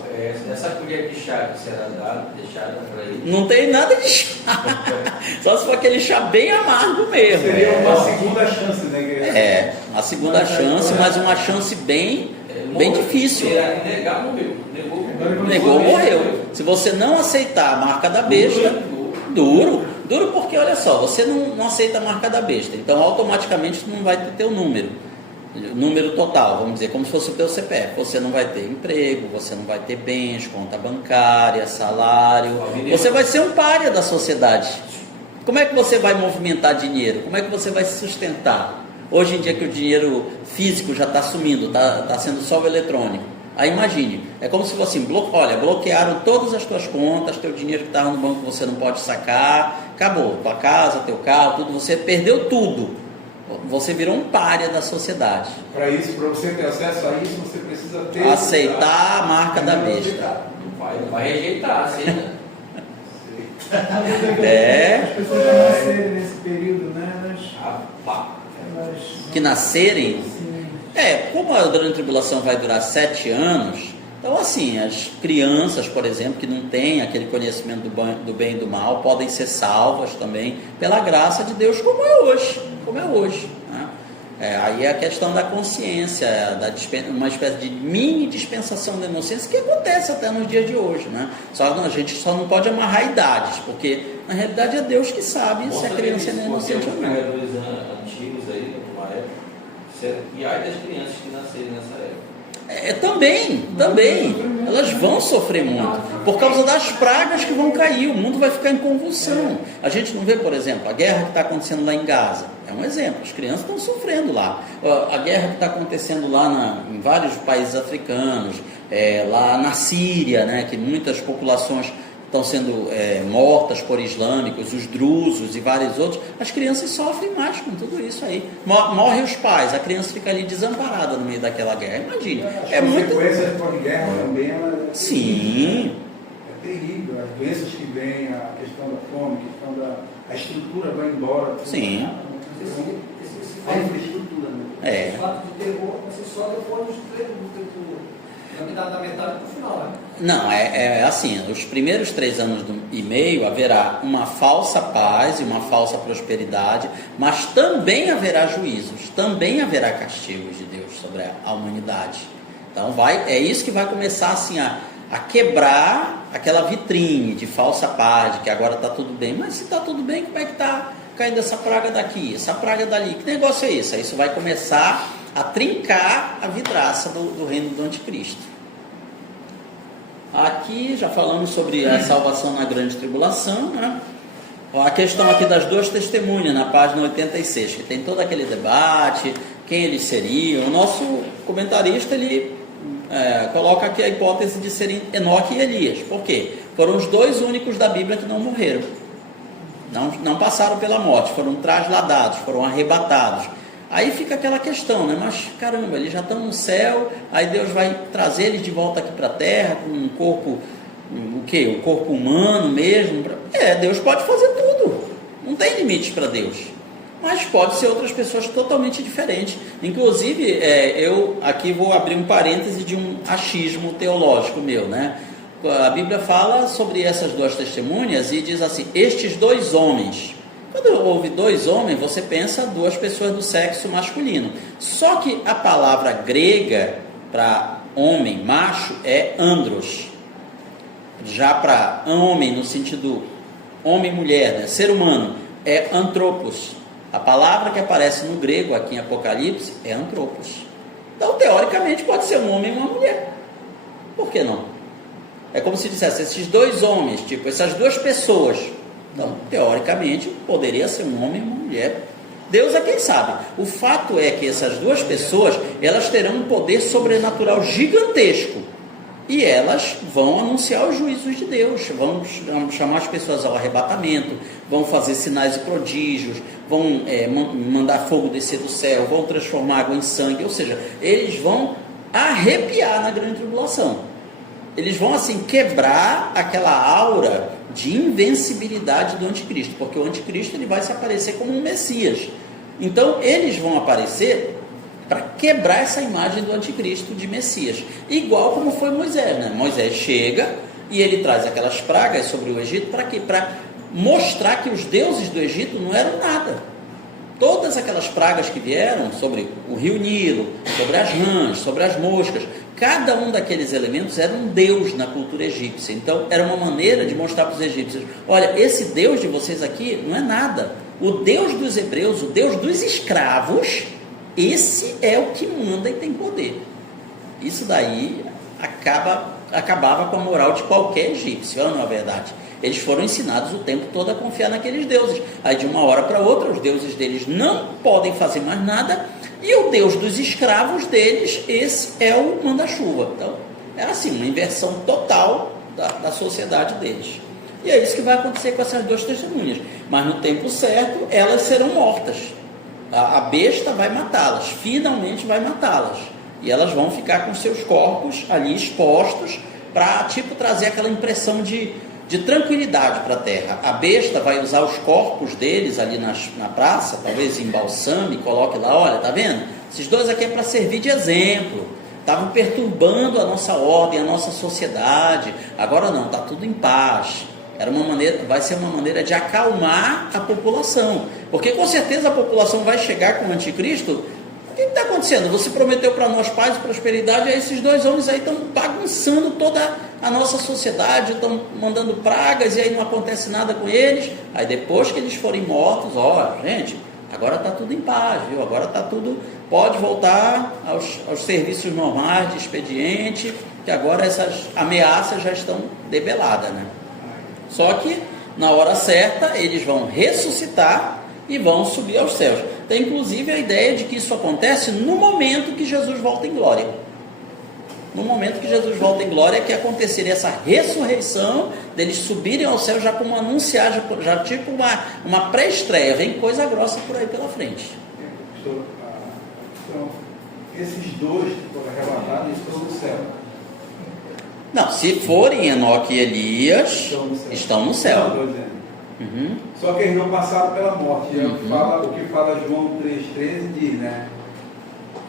essa colher de chá que será deixada para ele. Não tem nada de chá. Só se for aquele chá bem amargo mesmo. Seria uma segunda chance, né? A segunda chance, mas uma chance bem difícil. Negar, morreu. Negou, morreu. Se você não aceitar a marca da besta, duro porque, olha só, você não aceita a marca da besta, então automaticamente não vai ter teu número total, vamos dizer, como se fosse o teu CPF. Você não vai ter emprego, você não vai ter bens, conta bancária, salário, você vai ser um pária da sociedade. Como é que você vai movimentar dinheiro? Como é que você vai se sustentar? Hoje em dia que o dinheiro físico já está sumindo, está sendo só o eletrônico. Aí imagine, é como se fosse bloquearam todas as tuas contas, teu dinheiro que estava no banco você não pode sacar, acabou, tua casa, teu carro, tudo, você perdeu tudo. Você virou um pária da sociedade. Para você ter acesso a isso, você precisa aceitar a marca da besta. Não vai rejeitar, aceita. As pessoas já nascerem nesse período, né? Que nascerem? Como a grande tribulação vai durar 7 anos, então assim, as crianças, por exemplo, que não têm aquele conhecimento do bem e do mal, podem ser salvas também, pela graça de Deus, como é hoje. Né? Aí é a questão da consciência, uma espécie de mini dispensação da inocência, que acontece até nos dias de hoje. Né? A gente só não pode amarrar idades, porque na realidade é Deus que sabe se a criança é inocente ou não. Antigos aí, numa época. E ai das crianças que nascerem nessa época. Também. Elas vão sofrer muito. Por causa das pragas que vão cair. O mundo vai ficar em convulsão. A gente não vê, por exemplo, a guerra que está acontecendo lá em Gaza. É um exemplo. As crianças estão sofrendo lá. A guerra que está acontecendo lá em vários países africanos. Lá na Síria, né, que muitas populações estão sendo mortas por islâmicos, os drusos e vários outros. As crianças sofrem mais com tudo isso aí. Morrem os pais, a criança fica ali desamparada no meio daquela guerra. Imagine. As consequências pós-guerra também, Sim. É terrível. As doenças que vêm, a questão da fome, a questão da estrutura vai embora. Sim. A infraestrutura, né? O fato de terror, você só depois dos da metade para o final, né? Não, assim, os primeiros 3 anos e meio haverá uma falsa paz e uma falsa prosperidade, mas também haverá juízos, também haverá castigos de Deus sobre a humanidade. Então é isso que vai começar assim a quebrar aquela vitrine de falsa paz, de que agora está tudo bem. Mas se está tudo bem, como é que está caindo essa praga daqui, essa praga dali? Que negócio é esse? Isso vai começar a trincar a vidraça do reino do anticristo. Aqui já falamos sobre a salvação na grande tribulação, né? A questão aqui das 2 testemunhas, na página 86, que tem todo aquele debate, quem eles seriam. O nosso comentarista, ele coloca aqui a hipótese de serem Enoque e Elias. Por quê? Foram os 2 únicos da Bíblia que não morreram. Não passaram pela morte, foram trasladados, foram arrebatados. Aí fica aquela questão, né? Mas caramba, eles já estão no céu, aí Deus vai trazer eles de volta aqui para a terra, com um corpo, o quê? O corpo humano mesmo? Deus pode fazer tudo, não tem limites para Deus. Mas pode ser outras pessoas totalmente diferentes. Inclusive, eu aqui vou abrir um parêntese de um achismo teológico meu, né? A Bíblia fala sobre essas 2 testemunhas e diz assim, estes 2 homens. Quando ouve 2 homens, você pensa 2 pessoas do sexo masculino. Só que a palavra grega para homem, macho, é andros. Já para homem, no sentido homem-mulher, né? Ser humano, é antropos. A palavra que aparece no grego aqui em Apocalipse é antropos. Então, teoricamente, pode ser um homem e uma mulher. Por que não? É como se dissesse, esses 2 homens, tipo, essas 2 pessoas. Então, teoricamente, poderia ser um homem e uma mulher. Deus é quem sabe. O fato é que essas duas pessoas, elas terão um poder sobrenatural gigantesco. E elas vão anunciar os juízos de Deus, vão chamar as pessoas ao arrebatamento, vão fazer sinais e prodígios, vão mandar fogo descer do céu, vão transformar água em sangue, ou seja, eles vão arrepiar na grande tribulação. Eles vão assim quebrar aquela aura de invencibilidade do anticristo, porque o anticristo ele vai se aparecer como um Messias. Então eles vão aparecer para quebrar essa imagem do anticristo de Messias, igual como foi Moisés, né? Moisés chega e ele traz aquelas pragas sobre o Egito, para quê? Para mostrar que os deuses do Egito não eram nada. Todas aquelas pragas que vieram sobre o rio Nilo, sobre as rãs, sobre as moscas, cada um daqueles elementos era um deus na cultura egípcia. Então era uma maneira de mostrar para os egípcios: olha, esse Deus de vocês aqui não é nada. O Deus dos hebreus, o Deus dos escravos, esse é o que manda e tem poder. Isso daí acabava com a moral de qualquer egípcio, não é verdade? Eles foram ensinados o tempo todo a confiar naqueles deuses. Aí de uma hora para outra, os deuses deles não podem fazer mais nada, e o Deus dos escravos deles, esse é o manda-chuva. Então, é assim, uma inversão total da sociedade deles. E é isso que vai acontecer com essas duas testemunhas. Mas no tempo certo, elas serão mortas. A besta vai matá-las, finalmente vai matá-las. E elas vão ficar com seus corpos ali expostos para trazer aquela impressão de tranquilidade para a terra. A besta vai usar os corpos deles ali na praça, talvez embalsame, coloque lá: olha, tá vendo? Esses dois aqui é para servir de exemplo. Estavam perturbando a nossa ordem, a nossa sociedade. Agora não, está tudo em paz. Vai ser uma maneira de acalmar a população, porque com certeza a população vai chegar com o anticristo. O que está acontecendo? Você prometeu para nós paz e prosperidade, e esses dois homens aí estão bagunçando toda a nossa sociedade, estão mandando pragas, e aí não acontece nada com eles. Aí depois que eles forem mortos, gente, agora está tudo em paz, viu? Agora está tudo, pode voltar aos serviços normais de expediente, que agora essas ameaças já estão debeladas, né? Só que, na hora certa, eles vão ressuscitar e vão subir aos céus. Tem, inclusive, a ideia de que isso acontece no momento que Jesus volta em glória. No momento que Jesus volta em glória, que aconteceria essa ressurreição, deles subirem ao céu já como anunciar, já tipo uma pré-estreia. Vem coisa grossa por aí pela frente. Então, esses dois que foram arrebatados estão no céu. Não, se forem Enoque e Elias, estão no céu. Uhum. Só que eles não passaram pela morte. O que fala João 3,13 diz, né?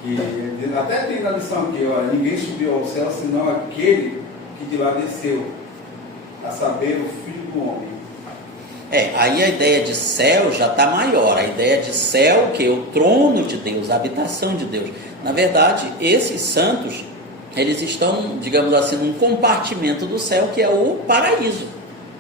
Que até tem na lição aqui: olha, ninguém subiu ao céu senão aquele que de lá desceu, a saber, o Filho do Homem. Aí a ideia de céu já está maior. A ideia de céu, que é o trono de Deus, a habitação de Deus. Na verdade, esses santos, eles estão, digamos assim, num compartimento do céu que é o paraíso.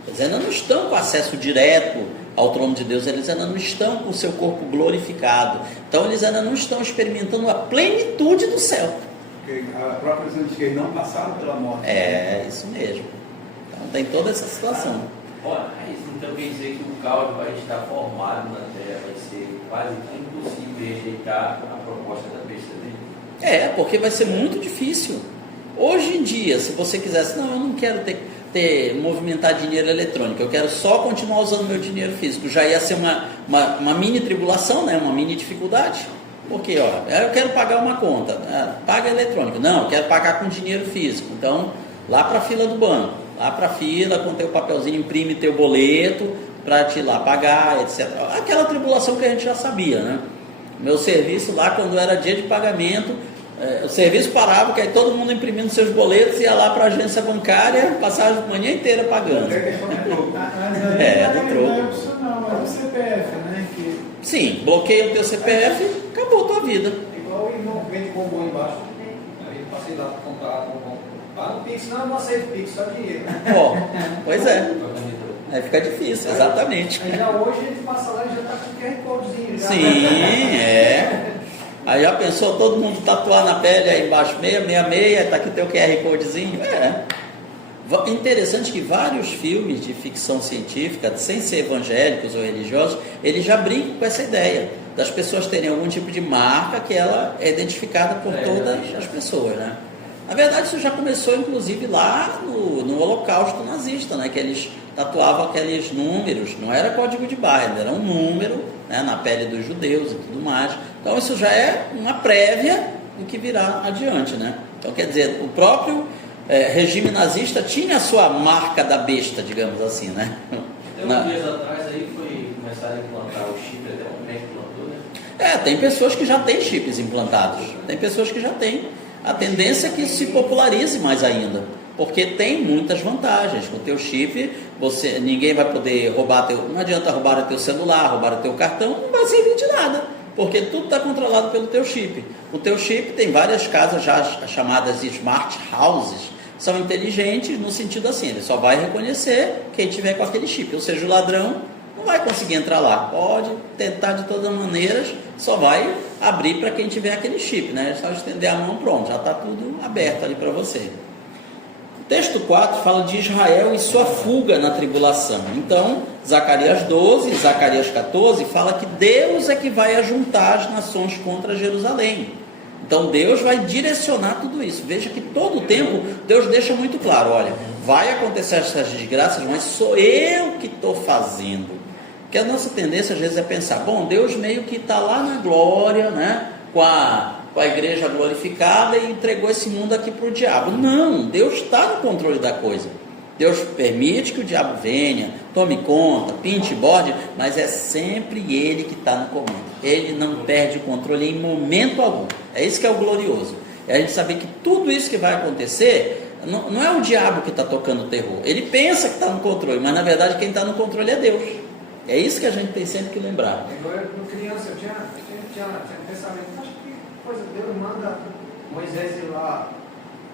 Eles ainda não estão com acesso direto ao trono de Deus, eles ainda não estão com o seu corpo glorificado. Então eles ainda não estão experimentando a plenitude do céu. A própria visão diz que eles não passaram pela morte. Isso mesmo. Então tem toda essa situação. Olha, então quer dizer que o caos vai estar formado na Terra, vai ser quase impossível rejeitar a proposta da besta dele. Porque vai ser muito difícil. Hoje em dia, se você quisesse, eu não quero movimentar dinheiro eletrônico, eu quero só continuar usando meu dinheiro físico, já ia ser uma mini tribulação, né? Uma mini dificuldade. Porque, eu quero pagar uma conta, paga eletrônico. Não, eu quero pagar com dinheiro físico. Então, lá para a fila do banco, lá para a fila, com teu papelzinho, imprime teu boleto para te ir lá pagar, etc. Aquela tribulação que a gente já sabia, né? Meu serviço lá, quando era dia de pagamento, o serviço parava, que aí todo mundo imprimindo seus boletos, ia lá para a agência bancária, passava a manhã inteira pagando. Do troco. Não é opcional, mas o CPF, né? Sim, bloqueia o teu CPF, acabou a tua vida. Igual o irmão vende bombom embaixo. Aí eu passei lá para comprar bombom. Paga o Pix, não aceito Pix, só dinheiro. Pois é. Aí fica difícil, exatamente. Aí já hoje a gente passa lá e já está com o QR Codezinho. Sim, Aí já pensou todo mundo tatuar na pele aí embaixo 666, tá aqui teu QR Codezinho? Interessante que vários filmes de ficção científica, sem ser evangélicos ou religiosos, eles já brincam com essa ideia. das pessoas terem algum tipo de marca que ela é identificada por todas as pessoas, né? Na verdade, isso já começou, inclusive, lá no Holocausto nazista, né? Que eles tatuavam aqueles números, não era código de barra, era um número, né, na pele dos judeus e tudo mais. Então, isso já é uma prévia do que virá adiante, né? Então, quer dizer, o próprio regime nazista tinha a sua marca da besta, digamos assim, né? Uns dias atrás aí começaram a implantar o chip, até o médico implantou, né? Tem pessoas que já têm chips implantados, tem pessoas que já têm. A tendência é que isso se popularize mais ainda, porque tem muitas vantagens. Com o teu chip, ninguém vai poder roubar não adianta roubar o teu celular, roubar o teu cartão, não vai servir de nada, porque tudo está controlado pelo teu chip. O teu chip tem várias casas já chamadas smart houses, são inteligentes no sentido assim, ele só vai reconhecer quem tiver com aquele chip, ou seja, o ladrão não vai conseguir entrar lá, pode tentar de todas as maneiras, só vai abrir para quem tiver aquele chip, né? É só estender a mão, pronto, já está tudo aberto ali para você. O texto 4 fala de Israel e sua fuga na tribulação. Então, Zacarias 12 e Zacarias 14 fala que Deus é que vai ajuntar as nações contra Jerusalém. Então Deus vai direcionar tudo isso. Veja que todo o tempo Deus deixa muito claro, olha, vai acontecer essas desgraças, mas sou eu que estou fazendo. Porque a nossa tendência às vezes é pensar, bom, Deus meio que está lá na glória, né, com a igreja glorificada e entregou esse mundo aqui para o diabo. Não, Deus está no controle da coisa. Deus permite que o diabo venha, tome conta, pinte e borde, mas é sempre Ele que está no comando. Ele não perde o controle em momento algum. É isso que é o glorioso. É a gente saber que tudo isso que vai acontecer, não é o diabo que está tocando o terror. Ele pensa que está no controle, mas na verdade quem está no controle é Deus. É isso que a gente tem sempre que lembrar. Eu criança, eu tinha um pensamento, acho que coisa, Deus manda Moisés ir lá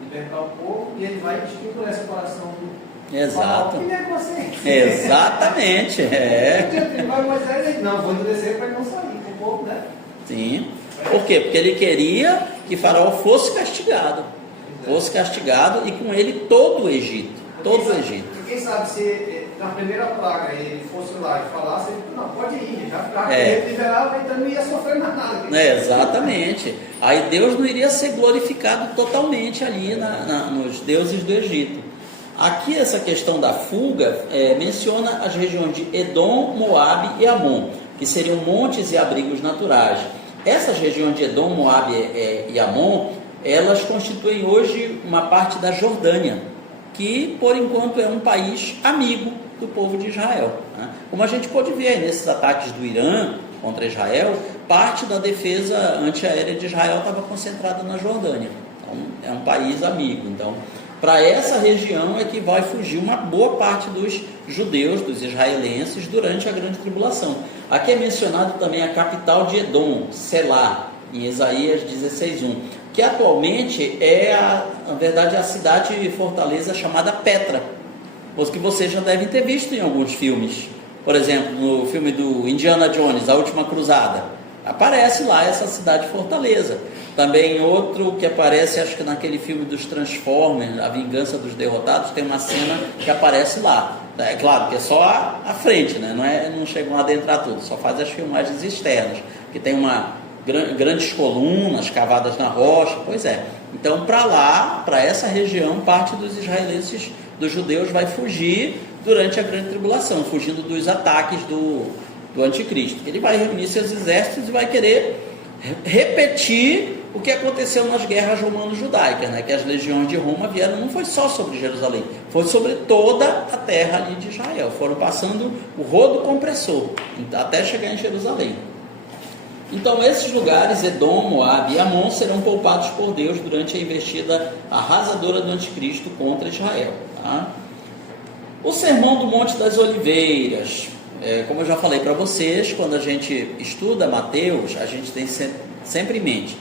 libertar o povo e ele vai distinguir essa coração do... Exato. Que negócio é esse? Exatamente. Vai Moisés e não, vou descer para não sair com o povo, né? Sim. Por quê? Porque ele queria que Faraó fosse castigado. Fosse castigado e com ele todo o Egito. Todo o Egito. Quem sabe se na primeira praga ele fosse lá e falasse, não, pode ir, já ficava liberado, então não ia sofrer mais nada. Exatamente. Aí Deus não iria ser glorificado totalmente ali nos deuses do Egito. Aqui essa questão da fuga menciona as regiões de Edom, Moabe e Amon, que seriam montes e abrigos naturais. Essas regiões de Edom, Moabe e Amon, elas constituem hoje uma parte da Jordânia, que por enquanto é um país amigo do povo de Israel, né? Como a gente pode ver nesses ataques do Irã contra Israel, parte da defesa antiaérea de Israel estava concentrada na Jordânia. Então é um país amigo. Então, para essa região é que vai fugir uma boa parte dos judeus, dos israelenses, durante a grande tribulação. Aqui é mencionado também a capital de Edom, Selá, em Isaías 16:1, que atualmente na verdade, a cidade fortaleza chamada Petra, que vocês já devem ter visto em alguns filmes. Por exemplo, no filme do Indiana Jones, A Última Cruzada, aparece lá essa cidade fortaleza. Também outro que aparece, acho que naquele filme dos Transformers, A Vingança dos Derrotados, tem uma cena que aparece lá. É claro que é só a frente, né? Não chegam a adentrar tudo, só faz as filmagens externas, que tem grandes colunas cavadas na rocha, pois é. Então, para essa região, parte dos israelenses, dos judeus, vai fugir durante a grande tribulação, fugindo dos ataques do anticristo. Ele vai reunir seus exércitos e vai querer repetir o que aconteceu nas guerras romano-judaicas, né? Que as legiões de Roma vieram, não foi só sobre Jerusalém, foi sobre toda a terra ali de Israel, foram passando o rodo compressor até chegar em Jerusalém. Então esses lugares, Edom, Moabe e Amon, serão poupados por Deus durante a investida arrasadora do anticristo contra Israel, tá? O Sermão do Monte das Oliveiras, como eu já falei para vocês, quando a gente estuda Mateus, a gente tem sempre em mente,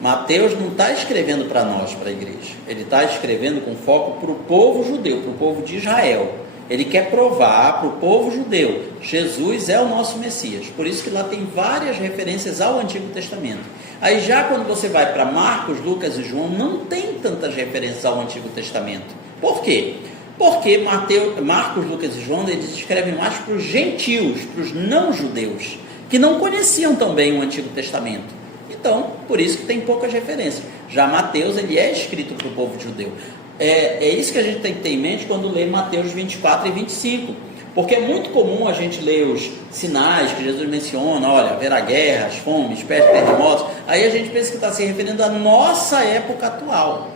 Mateus não está escrevendo para nós, para a igreja, ele está escrevendo com foco para o povo judeu, para o povo de Israel. Ele quer provar para o povo judeu, Jesus é o nosso Messias. Por isso que lá tem várias referências ao Antigo Testamento. Aí já quando você vai para Marcos, Lucas e João, não tem tantas referências ao Antigo Testamento. Por quê? Porque Marcos, Lucas e João, eles escrevem mais para os gentios, para os não judeus. que não conheciam tão bem o Antigo Testamento. Então, por isso que tem poucas referências. Já Mateus, ele é escrito para o povo judeu. É isso que a gente tem que ter em mente quando lê Mateus 24 e 25. Porque é muito comum a gente ler os sinais que Jesus menciona, olha, haverá guerras, fomes, pestes, terremotos. Aí a gente pensa que está se referindo à nossa época atual.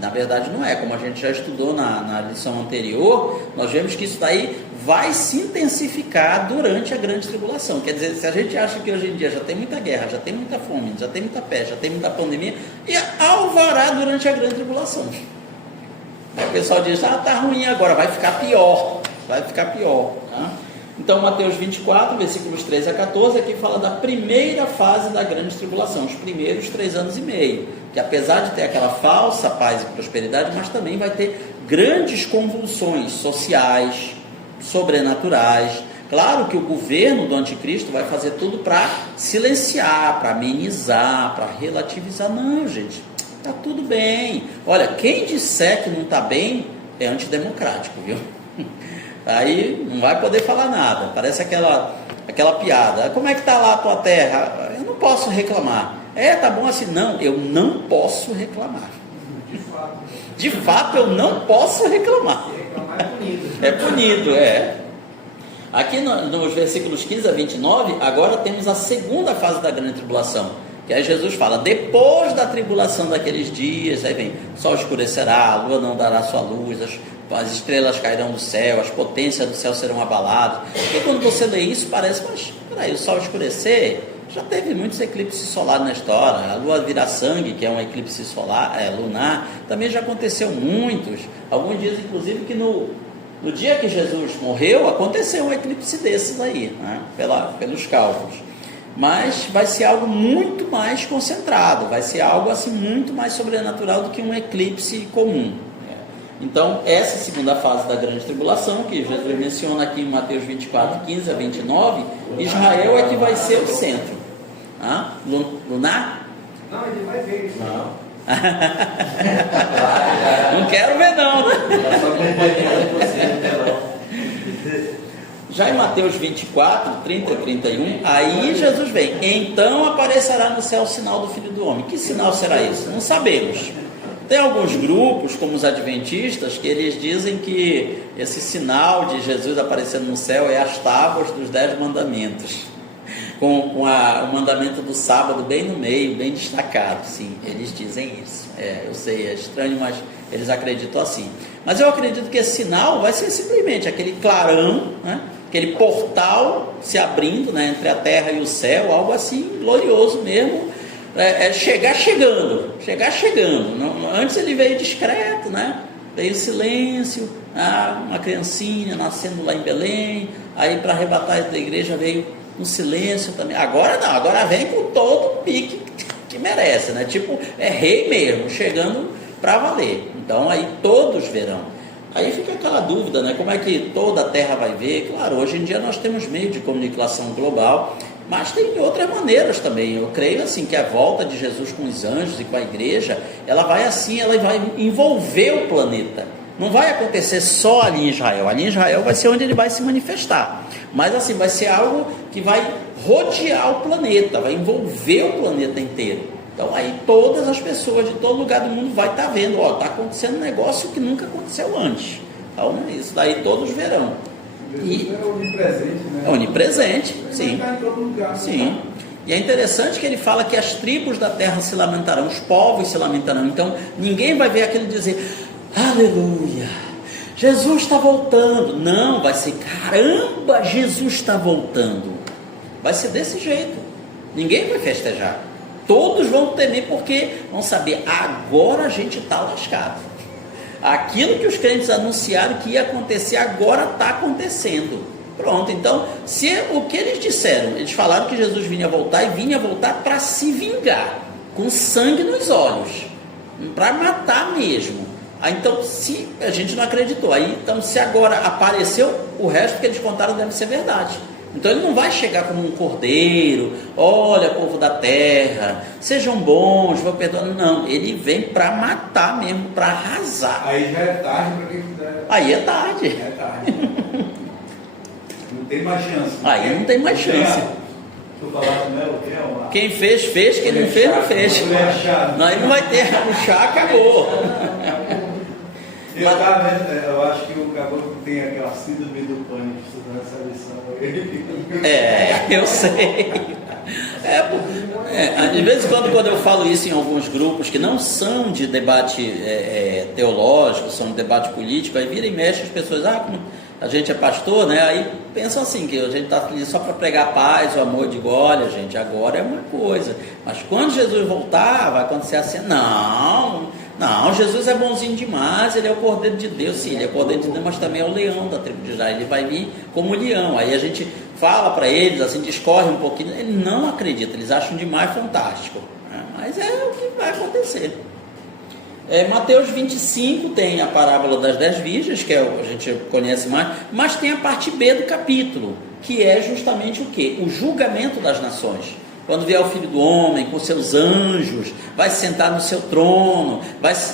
Na verdade não é, como a gente já estudou na lição anterior, nós vemos que isso daí vai se intensificar durante a grande tribulação. Quer dizer, se a gente acha que hoje em dia já tem muita guerra, já tem muita fome, já tem muita peste, já tem muita pandemia, e alvará durante a grande tribulação. Aí o pessoal diz, tá ruim agora, vai ficar pior. Tá? Então Mateus 24, versículos 13 a 14, aqui fala da primeira fase da grande tribulação, os primeiros 3 anos e meio, que apesar de ter aquela falsa paz e prosperidade, mas também vai ter grandes convulsões sociais, sobrenaturais. Claro que o governo do anticristo vai fazer tudo para silenciar, para amenizar, para relativizar. Não, gente, está tudo bem. Olha, quem disser que não está bem é antidemocrático, viu? Aí não vai poder falar nada. Parece aquela piada. Como é que está lá a tua terra? Eu não posso reclamar. Tá bom assim. Não, eu não posso reclamar. De fato, eu não posso reclamar. Se reclamar é punido. É punido, é. Aqui nos versículos 15 a 29, agora temos a segunda fase da grande tribulação. Que aí Jesus fala, depois da tribulação daqueles dias, aí vem, o sol escurecerá, a lua não dará sua luz, as estrelas cairão do céu, as potências do céu serão abaladas. E quando você lê isso, parece, mas peraí, o sol escurecer, já teve muitos eclipses solares na história, a lua virar sangue, que é um eclipse solar, lunar, também já aconteceu muitos. Alguns dizem, inclusive, que no dia que Jesus morreu, aconteceu um eclipse desses aí, né? Pelos cálculos. Mas vai ser algo muito mais concentrado, vai ser algo assim muito mais sobrenatural do que um eclipse comum. Então, essa segunda fase da grande tribulação, que Jesus menciona aqui em Mateus 24, 15 a 29, Israel é que vai ser o centro. Lunar? Não, ele vai ver isso. Não. Não quero ver não, né? Eu só acompanhando você no telão. Já em Mateus 24, 30 e 31, aí Jesus vem, então aparecerá no céu o sinal do Filho do Homem. Que sinal será isso? Não sabemos. Tem alguns grupos, como os adventistas, que eles dizem que esse sinal de Jesus aparecendo no céu é as tábuas dos 10 mandamentos, com o mandamento do sábado bem no meio, bem destacado. Sim, eles dizem isso. Eu sei, é estranho, mas eles acreditam assim. Mas eu acredito que esse sinal vai ser simplesmente aquele clarão, né? Aquele portal se abrindo, né, entre a terra e o céu, algo assim glorioso mesmo, chegar chegando. Antes ele veio discreto, né? Veio silêncio, uma criancinha nascendo lá em Belém, aí para arrebatar da igreja veio no silêncio também. Agora não, agora vem com todo o pique que merece, né? Tipo, é rei mesmo, chegando para valer. Então aí todos verão. Aí fica aquela dúvida, né? Como é que toda a terra vai ver? Claro, hoje em dia nós temos meio de comunicação global, mas tem outras maneiras também. Eu creio assim que a volta de Jesus com os anjos e com a igreja, ela vai envolver o planeta. Não vai acontecer só ali em Israel. Ali em Israel vai ser onde ele vai se manifestar. Mas assim, vai ser algo que vai rodear o planeta, vai envolver o planeta inteiro. Então aí todas as pessoas de todo lugar do mundo vai estar vendo, está acontecendo um negócio que nunca aconteceu antes. Então isso daí todos verão. Jesus é onipresente, né? É onipresente, sim. Vai estar em todo lugar. Sim. E é interessante que ele fala que as tribos da terra se lamentarão, os povos se lamentarão. Então ninguém vai ver aquilo dizer, aleluia, Jesus está voltando. Não, vai ser, caramba, Jesus está voltando. Vai ser desse jeito. Ninguém vai festejar. Todos vão temer porque vão saber, agora a gente está lascado. Aquilo que os crentes anunciaram que ia acontecer, agora está acontecendo. Pronto, então, se o que eles disseram, eles falaram que Jesus vinha voltar e vinha voltar para se vingar, com sangue nos olhos, para matar mesmo. Aí, então, se a gente não acreditou, aí, então, se agora apareceu, o resto que eles contaram deve ser verdade. Então ele não vai chegar como um cordeiro, olha, povo da terra, sejam bons, vou perdoar. Não, ele vem para matar mesmo, para arrasar. Aí já é tarde para quem quiser. Aí é tarde. É tarde. Não tem mais chance. Aí não tem mais chance. Tu falaste, né? Quem fez, fez. Quem não fez, não fez. Aí não vai ter. O chá acabou. Eu estava vendo, né? Eu acho que o caboclo tem aquela síndrome do pânico estudando essa lição. Eu sei. Às vezes, quando eu falo isso em alguns grupos que não são de debate teológico, são de debate político, aí vira e mexe as pessoas, como a gente é pastor, né? Aí pensam assim, que a gente está feliz só para pregar a paz, o amor. Digo, olha, gente, agora é uma coisa, mas quando Jesus voltar, vai acontecer assim. Não, Jesus é bonzinho demais, ele é o Cordeiro de Deus. Sim, ele é o Cordeiro de Deus, mas também é o leão da tribo de Israel. Ele vai vir como leão. Aí a gente fala para eles, assim, discorre um pouquinho. Eles não acreditam, eles acham demais fantástico, né? Mas é o que vai acontecer. Mateus 25 tem a parábola das 10 virgens, que a gente conhece mais, mas tem a parte B do capítulo, que é justamente o quê? O julgamento das nações. Quando vier o Filho do Homem com seus anjos, vai sentar no seu trono,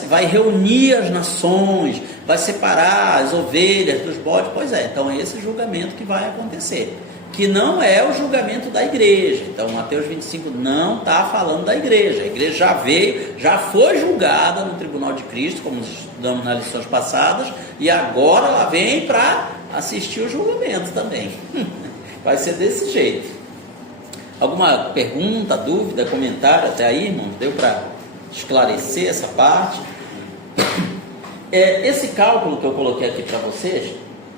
vai reunir as nações, vai separar as ovelhas dos bodes. Pois é, então é esse julgamento que vai acontecer, que não é o julgamento da igreja. Então Mateus 25 não está falando da igreja. A igreja já foi julgada no tribunal de Cristo, como estudamos nas lições passadas, e agora ela vem para assistir o julgamento também. Vai ser desse jeito. Alguma pergunta, dúvida, comentário até aí, irmãos? Deu para esclarecer essa parte? Esse cálculo que eu coloquei aqui para vocês,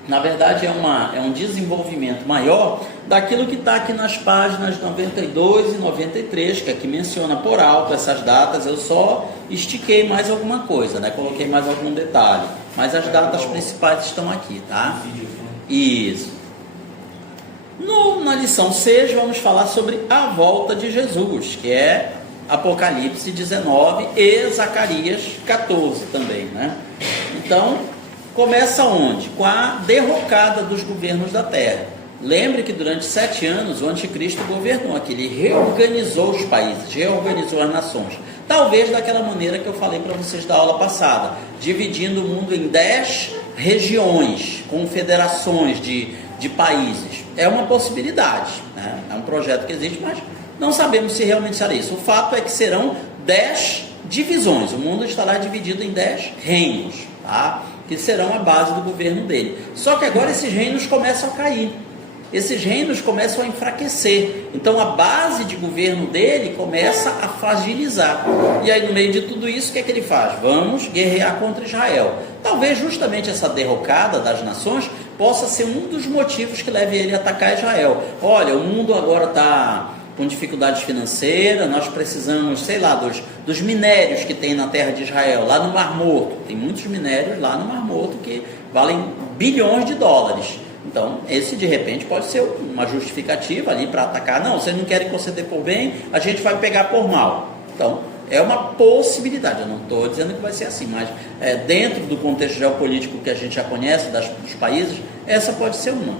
na verdade é um desenvolvimento maior daquilo que está aqui nas páginas 92 e 93, que aqui menciona por alto essas datas. Eu só estiquei mais alguma coisa, né? Coloquei mais algum detalhe, mas as datas principais estão aqui, tá? Isso. Na lição 6 vamos falar sobre a volta de Jesus, que é Apocalipse 19 e Zacarias 14 também, né? Então, começa onde? Com a derrocada dos governos da terra. Lembre que durante 7 anos o anticristo governou aqui, ele reorganizou os países, reorganizou as nações. Talvez daquela maneira que eu falei para vocês da aula passada, dividindo o mundo em 10 regiões, confederações de países. É uma possibilidade, né? É um projeto que existe, mas não sabemos se realmente será isso. O fato é que serão 10 divisões, o mundo estará dividido em 10 reinos, tá? Que serão a base do governo dele. Só que agora esses reinos começam a cair, esses reinos começam a enfraquecer, então a base de governo dele começa a fragilizar. E aí, no meio de tudo isso, o que é que ele faz? Vamos guerrear contra Israel. Talvez justamente essa derrocada das nações possa ser um dos motivos que leve ele a atacar Israel. Olha, o mundo agora está com dificuldades financeiras, nós precisamos, sei lá, dos minérios que tem na terra de Israel, lá no Mar Morto. Tem muitos minérios lá no Mar Morto que valem bilhões de dólares. Então, esse de repente pode ser uma justificativa ali para atacar. Não, vocês não querem conceder por bem, a gente vai pegar por mal. Então, é uma possibilidade. Eu não estou dizendo que vai ser assim, mas dentro do contexto geopolítico que a gente já conhece dos países, essa pode ser uma.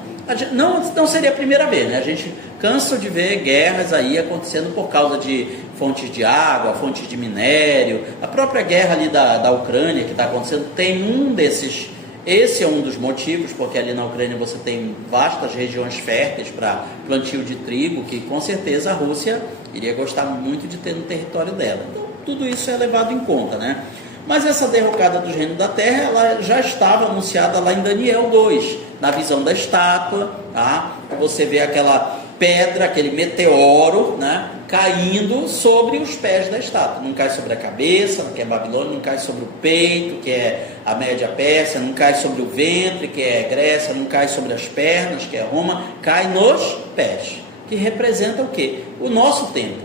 Não seria a primeira vez, né? A gente cansa de ver guerras aí acontecendo por causa de fontes de água, fontes de minério. A própria guerra ali da Ucrânia que está acontecendo tem um desses. Esse é um dos motivos, porque ali na Ucrânia você tem vastas regiões férteis para plantio de trigo, que com certeza a Rússia iria gostar muito de ter no território dela. Então, tudo isso é levado em conta, né? Mas essa derrocada dos reinos da terra, ela já estava anunciada lá em Daniel 2, na visão da estátua, tá? Você vê aquela pedra, aquele meteoro, né, caindo sobre os pés da estátua. Não cai sobre a cabeça, que é Babilônia, não cai sobre o peito, que é a Média Pérsia, não cai sobre o ventre, que é Grécia, não cai sobre as pernas, que é Roma, cai nos pés, que representa o quê? O nosso tempo,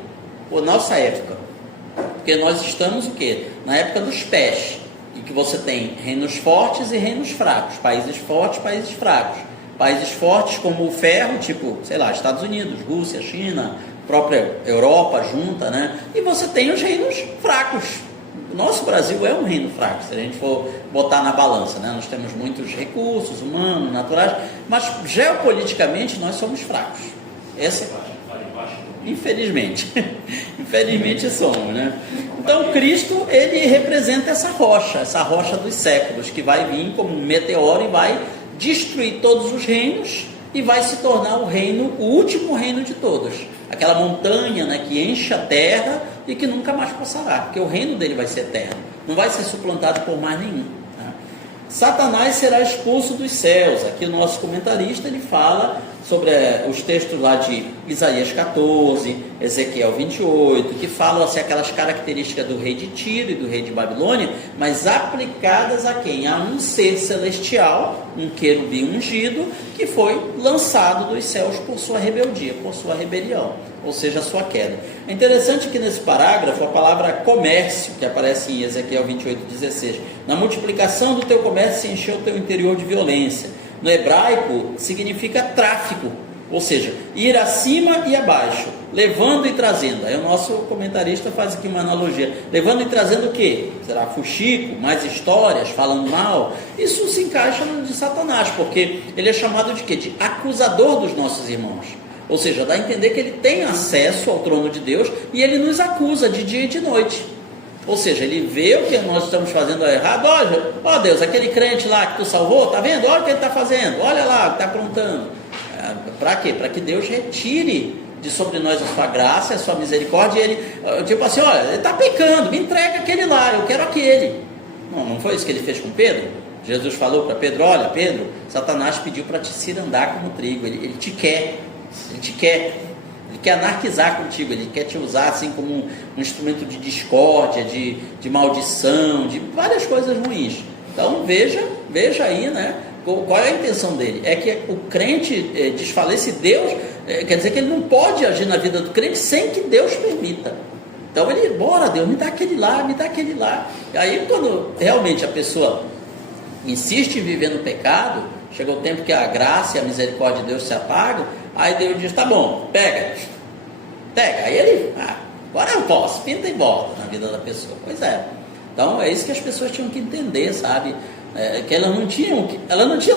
a nossa época. Porque nós estamos o quê? Na época dos pés, em que você tem reinos fortes e reinos fracos, países fortes, países fracos. Países fortes como o ferro, tipo, sei lá, Estados Unidos, Rússia, China, própria Europa junta, né? E você tem os reinos fracos. O nosso Brasil é um reino fraco, se a gente for botar na balança, né? Nós temos muitos recursos humanos, naturais, mas geopoliticamente nós somos fracos. Infelizmente. Infelizmente somos, né? Então Cristo, ele representa essa rocha dos séculos, que vai vir como um meteoro e vai destruir todos os reinos e vai se tornar o último reino de todos, aquela montanha, né, que enche a terra e que nunca mais passará, porque o reino dele vai ser eterno, não vai ser suplantado por mais nenhum. Né? Satanás será expulso dos céus. Aqui o nosso comentarista ele fala sobre os textos lá de Isaías 14, Ezequiel 28, que falam assim, aquelas características do rei de Tiro e do rei de Babilônia, mas aplicadas a quem? A um ser celestial, um querubim ungido, que foi lançado dos céus por sua rebeldia, por sua rebelião, ou seja, a sua queda. É interessante que nesse parágrafo a palavra comércio, que aparece em Ezequiel 28:16, na multiplicação do teu comércio se encheu o teu interior de violência. No hebraico significa tráfico, ou seja, ir acima e abaixo, levando e trazendo. Aí o nosso comentarista faz aqui uma analogia, levando e trazendo o quê? Será fuxico, mais histórias, falando mal? Isso se encaixa no de Satanás, porque ele é chamado de quê? De acusador dos nossos irmãos. Ou seja, dá a entender que ele tem acesso ao trono de Deus e ele nos acusa de dia e de noite. Ou seja, ele vê o que nós estamos fazendo errado. Ó Deus, aquele crente lá que tu salvou, tá vendo? Olha o que ele está fazendo, olha lá o que está aprontando. Para quê? Para que Deus retire de sobre nós a sua graça, a sua misericórdia. E ele, tipo assim, olha, ele está pecando, me entrega aquele lá, eu quero aquele. Não foi isso que ele fez com Pedro? Jesus falou para Pedro, olha Pedro, Satanás pediu para te cirandar como trigo, ele te quer, ele quer anarquizar contigo, ele quer te usar assim como um instrumento de discórdia, de maldição, de várias coisas ruins. Então veja aí, né, qual é a intenção dele. É que o crente desfalece Deus, quer dizer que ele não pode agir na vida do crente sem que Deus permita. Então ele, bora Deus, me dá aquele lá. E aí quando realmente a pessoa insiste em viver no pecado, chega o tempo que a graça e a misericórdia de Deus se apagam, aí Deus diz, tá bom, pega. Aí ele, agora eu posso, pinta e volta na vida da pessoa. Pois é. Então é isso que as pessoas tinham que entender, sabe? Que elas não tinham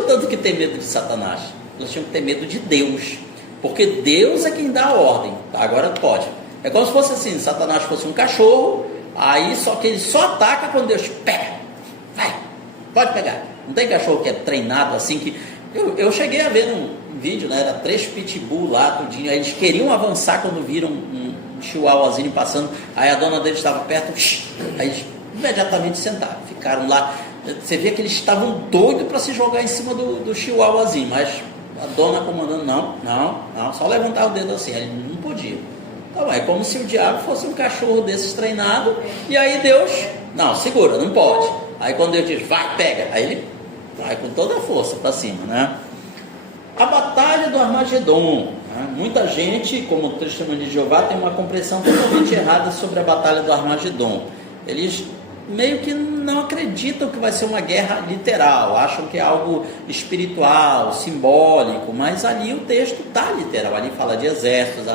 tanto que ter medo de Satanás, elas tinham que ter medo de Deus, porque Deus é quem dá a ordem. Agora pode. É como se fosse assim, Satanás fosse um cachorro, aí só que ele só ataca quando Deus pega. Vai, pode pegar. Não tem cachorro que é treinado assim que... Eu cheguei a ver num vídeo, né? Era 3 pitbull lá, tudinho. Aí eles queriam avançar quando viram um chihuahuazinho passando. Aí a dona deles estava perto. Aí eles imediatamente sentaram. Ficaram lá. Você via que eles estavam doidos para se jogar em cima do chihuahuazinho. Mas a dona comandando, não. Só levantar o dedo assim. Ele não podia. Então é como se o diabo fosse um cachorro desses treinado. E aí Deus... Não, segura, não pode. Aí quando Deus diz, vai, pega. Aí ele... vai com toda a força para cima, né? A batalha do Armagedon, né? Muita gente, como o Testemunho de Jeová, tem uma compreensão totalmente errada sobre a batalha do Armagedon. Eles meio que não acreditam que vai ser uma guerra literal, acham que é algo espiritual, simbólico, mas ali o texto está literal, ali fala de exércitos,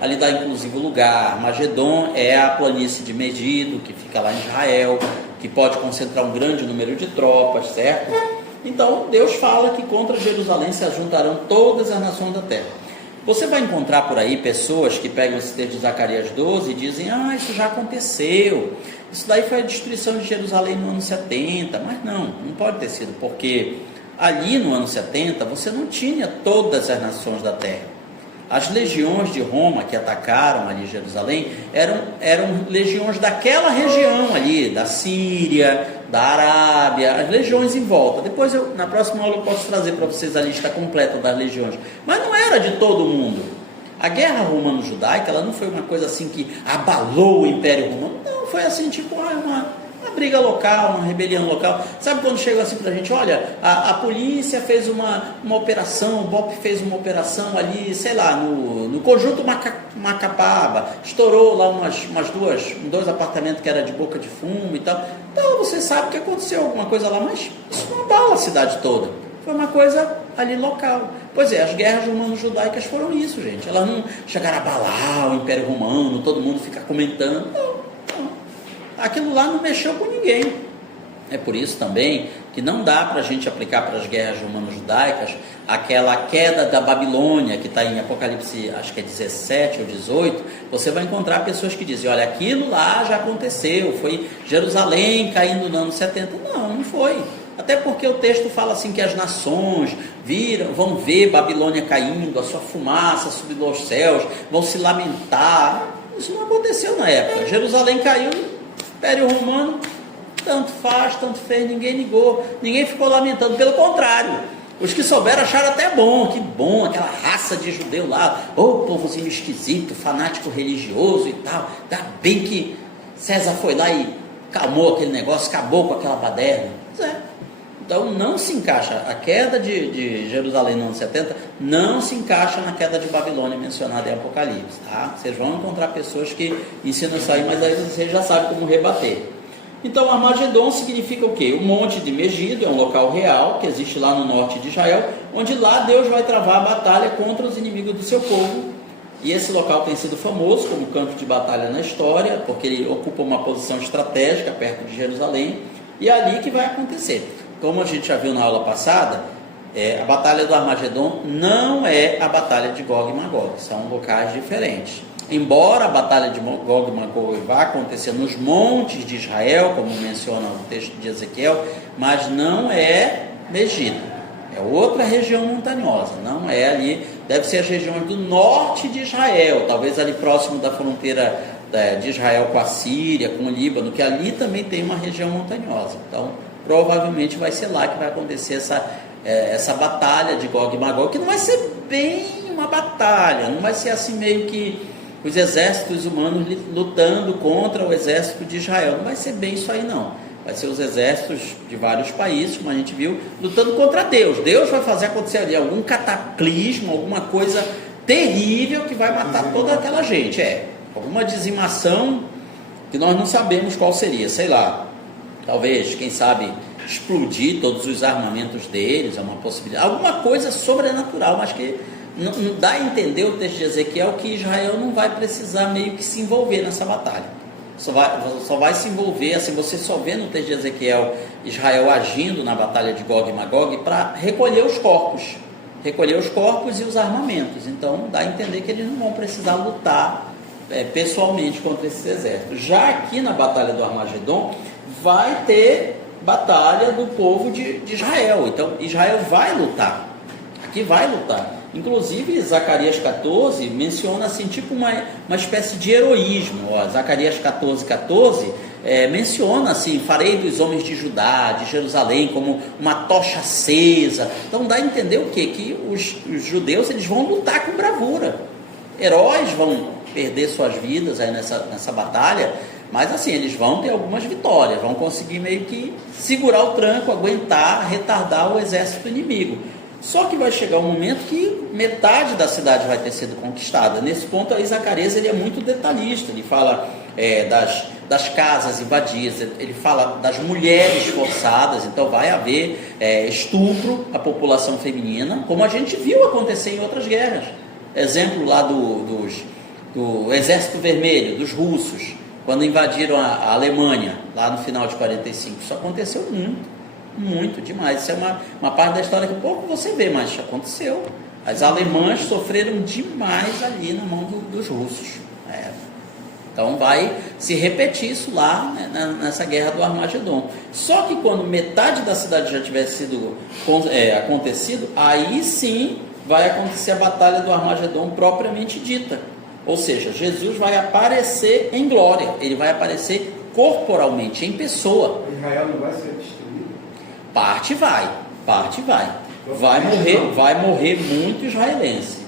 ali dá inclusive o lugar. Armagedon é a planície de Megido, que fica lá em Israel, que pode concentrar um grande número de tropas, certo? Então Deus fala que contra Jerusalém se ajuntarão todas as nações da terra. Você vai encontrar por aí pessoas que pegam esse texto de Zacarias 12 e dizem, isso já aconteceu, isso daí foi a destruição de Jerusalém no ano 70, mas não pode ter sido, porque ali no ano 70 você não tinha todas as nações da terra. As legiões de Roma que atacaram ali Jerusalém eram legiões daquela região ali, da Síria, da Arábia, as legiões em volta. Depois, na próxima aula, eu posso trazer para vocês a lista completa das legiões. Mas não era de todo mundo. A guerra romano-judaica, ela não foi uma coisa assim que abalou o Império Romano. Não, foi assim, tipo, uma briga local, uma rebelião local. Sabe quando chega assim pra gente, olha, a polícia fez uma operação, o BOP fez uma operação ali, sei lá, no conjunto Macapaba, estourou lá dois apartamentos que era de boca de fumo e tal. Então você sabe que aconteceu alguma coisa lá, mas isso não abala a cidade toda. Foi uma coisa ali local. Pois é, as guerras romano-judaicas foram isso, gente. Elas não chegaram a abalar o Império Romano, todo mundo ficar comentando. Não. Aquilo lá não mexeu com ninguém. É por isso também que não dá para a gente aplicar para as guerras romano-judaicas aquela queda da Babilônia, que está em Apocalipse, acho que é 17 ou 18, você vai encontrar pessoas que dizem, olha, aquilo lá já aconteceu, foi Jerusalém caindo no ano 70. Não foi. Até porque o texto fala assim que as nações vão ver Babilônia caindo, a sua fumaça subindo aos céus, vão se lamentar. Isso não aconteceu na época. Jerusalém caiu, Império Romano, tanto faz, tanto fez, ninguém ligou, ninguém ficou lamentando, pelo contrário. Os que souberam acharam até bom, que bom, aquela raça de judeu lá, povozinho esquisito, fanático religioso e tal. Ainda bem que César foi lá e calmou aquele negócio, acabou com aquela baderna. Pois é. Então não se encaixa, a queda de Jerusalém no ano 70 não se encaixa na queda de Babilônia mencionada em Apocalipse. Tá? Vocês vão encontrar pessoas que ensinam isso aí, mas aí vocês já sabem como rebater. Então, Armagedon significa o quê? O Monte de Megido é um local real que existe lá no norte de Israel, onde lá Deus vai travar a batalha contra os inimigos do seu povo. E esse local tem sido famoso como campo de batalha na história, porque ele ocupa uma posição estratégica perto de Jerusalém, e é ali que vai acontecer. Como a gente já viu na aula passada, a batalha do Armagedon não é a batalha de Gog e Magog, são locais diferentes. Embora a batalha de Gog e Magog vá acontecer nos montes de Israel, como menciona o texto de Ezequiel, mas não é Megido, é outra região montanhosa, não é ali, deve ser as regiões do norte de Israel, talvez ali próximo da fronteira de Israel com a Síria, com o Líbano, que ali também tem uma região montanhosa. Então, provavelmente vai ser lá que vai acontecer essa batalha de Gog e Magog, que não vai ser bem uma batalha, não vai ser assim meio que os exércitos humanos lutando contra o exército de Israel, não vai ser bem isso aí não, vai ser os exércitos de vários países, como a gente viu, lutando contra Deus. Deus vai fazer acontecer ali algum cataclismo, alguma coisa terrível que vai matar toda aquela gente, alguma dizimação que nós não sabemos qual seria, sei lá, talvez, quem sabe, explodir todos os armamentos deles, é uma possibilidade, alguma coisa sobrenatural, mas que não dá a entender o texto de Ezequiel que Israel não vai precisar meio que se envolver nessa batalha, só vai se envolver, assim, você só vê no texto de Ezequiel Israel agindo na batalha de Gog e Magog para recolher os corpos e os armamentos. Então dá a entender que eles não vão precisar lutar pessoalmente contra esses exércitos. Já aqui na batalha do Armagedon vai ter batalha do povo de Israel, então Israel vai lutar, aqui vai lutar. Inclusive, Zacarias 14 menciona assim, tipo uma espécie de heroísmo. Zacarias 14 menciona assim, farei dos homens de Judá, de Jerusalém, como uma tocha acesa. Então dá a entender o quê? Que os judeus eles vão lutar com bravura. Heróis vão perder suas vidas aí nessa batalha, mas assim, eles vão ter algumas vitórias, vão conseguir meio que segurar o tranco, aguentar, retardar o exército inimigo. Só que vai chegar um momento que metade da cidade vai ter sido conquistada. Nesse ponto aí Zacarias ele é muito detalhista, ele fala das casas invadidas, ele fala das mulheres forçadas, então vai haver estupro à população feminina, como a gente viu acontecer em outras guerras. Exemplo lá do Exército Vermelho, dos russos, quando invadiram a Alemanha, lá no final de 45, isso aconteceu muito demais. Isso é uma parte da história que pouco você vê, mas aconteceu. As alemãs sofreram demais ali na mão dos russos. Então vai se repetir isso lá, né, nessa guerra do Armagedon. Só que quando metade da cidade já tivesse sido acontecido, aí sim vai acontecer a batalha do Armagedon propriamente dita. Ou seja, Jesus vai aparecer em glória, ele vai aparecer corporalmente, em pessoa. Israel não vai ser destruído? Parte vai. Vai morrer muito israelense.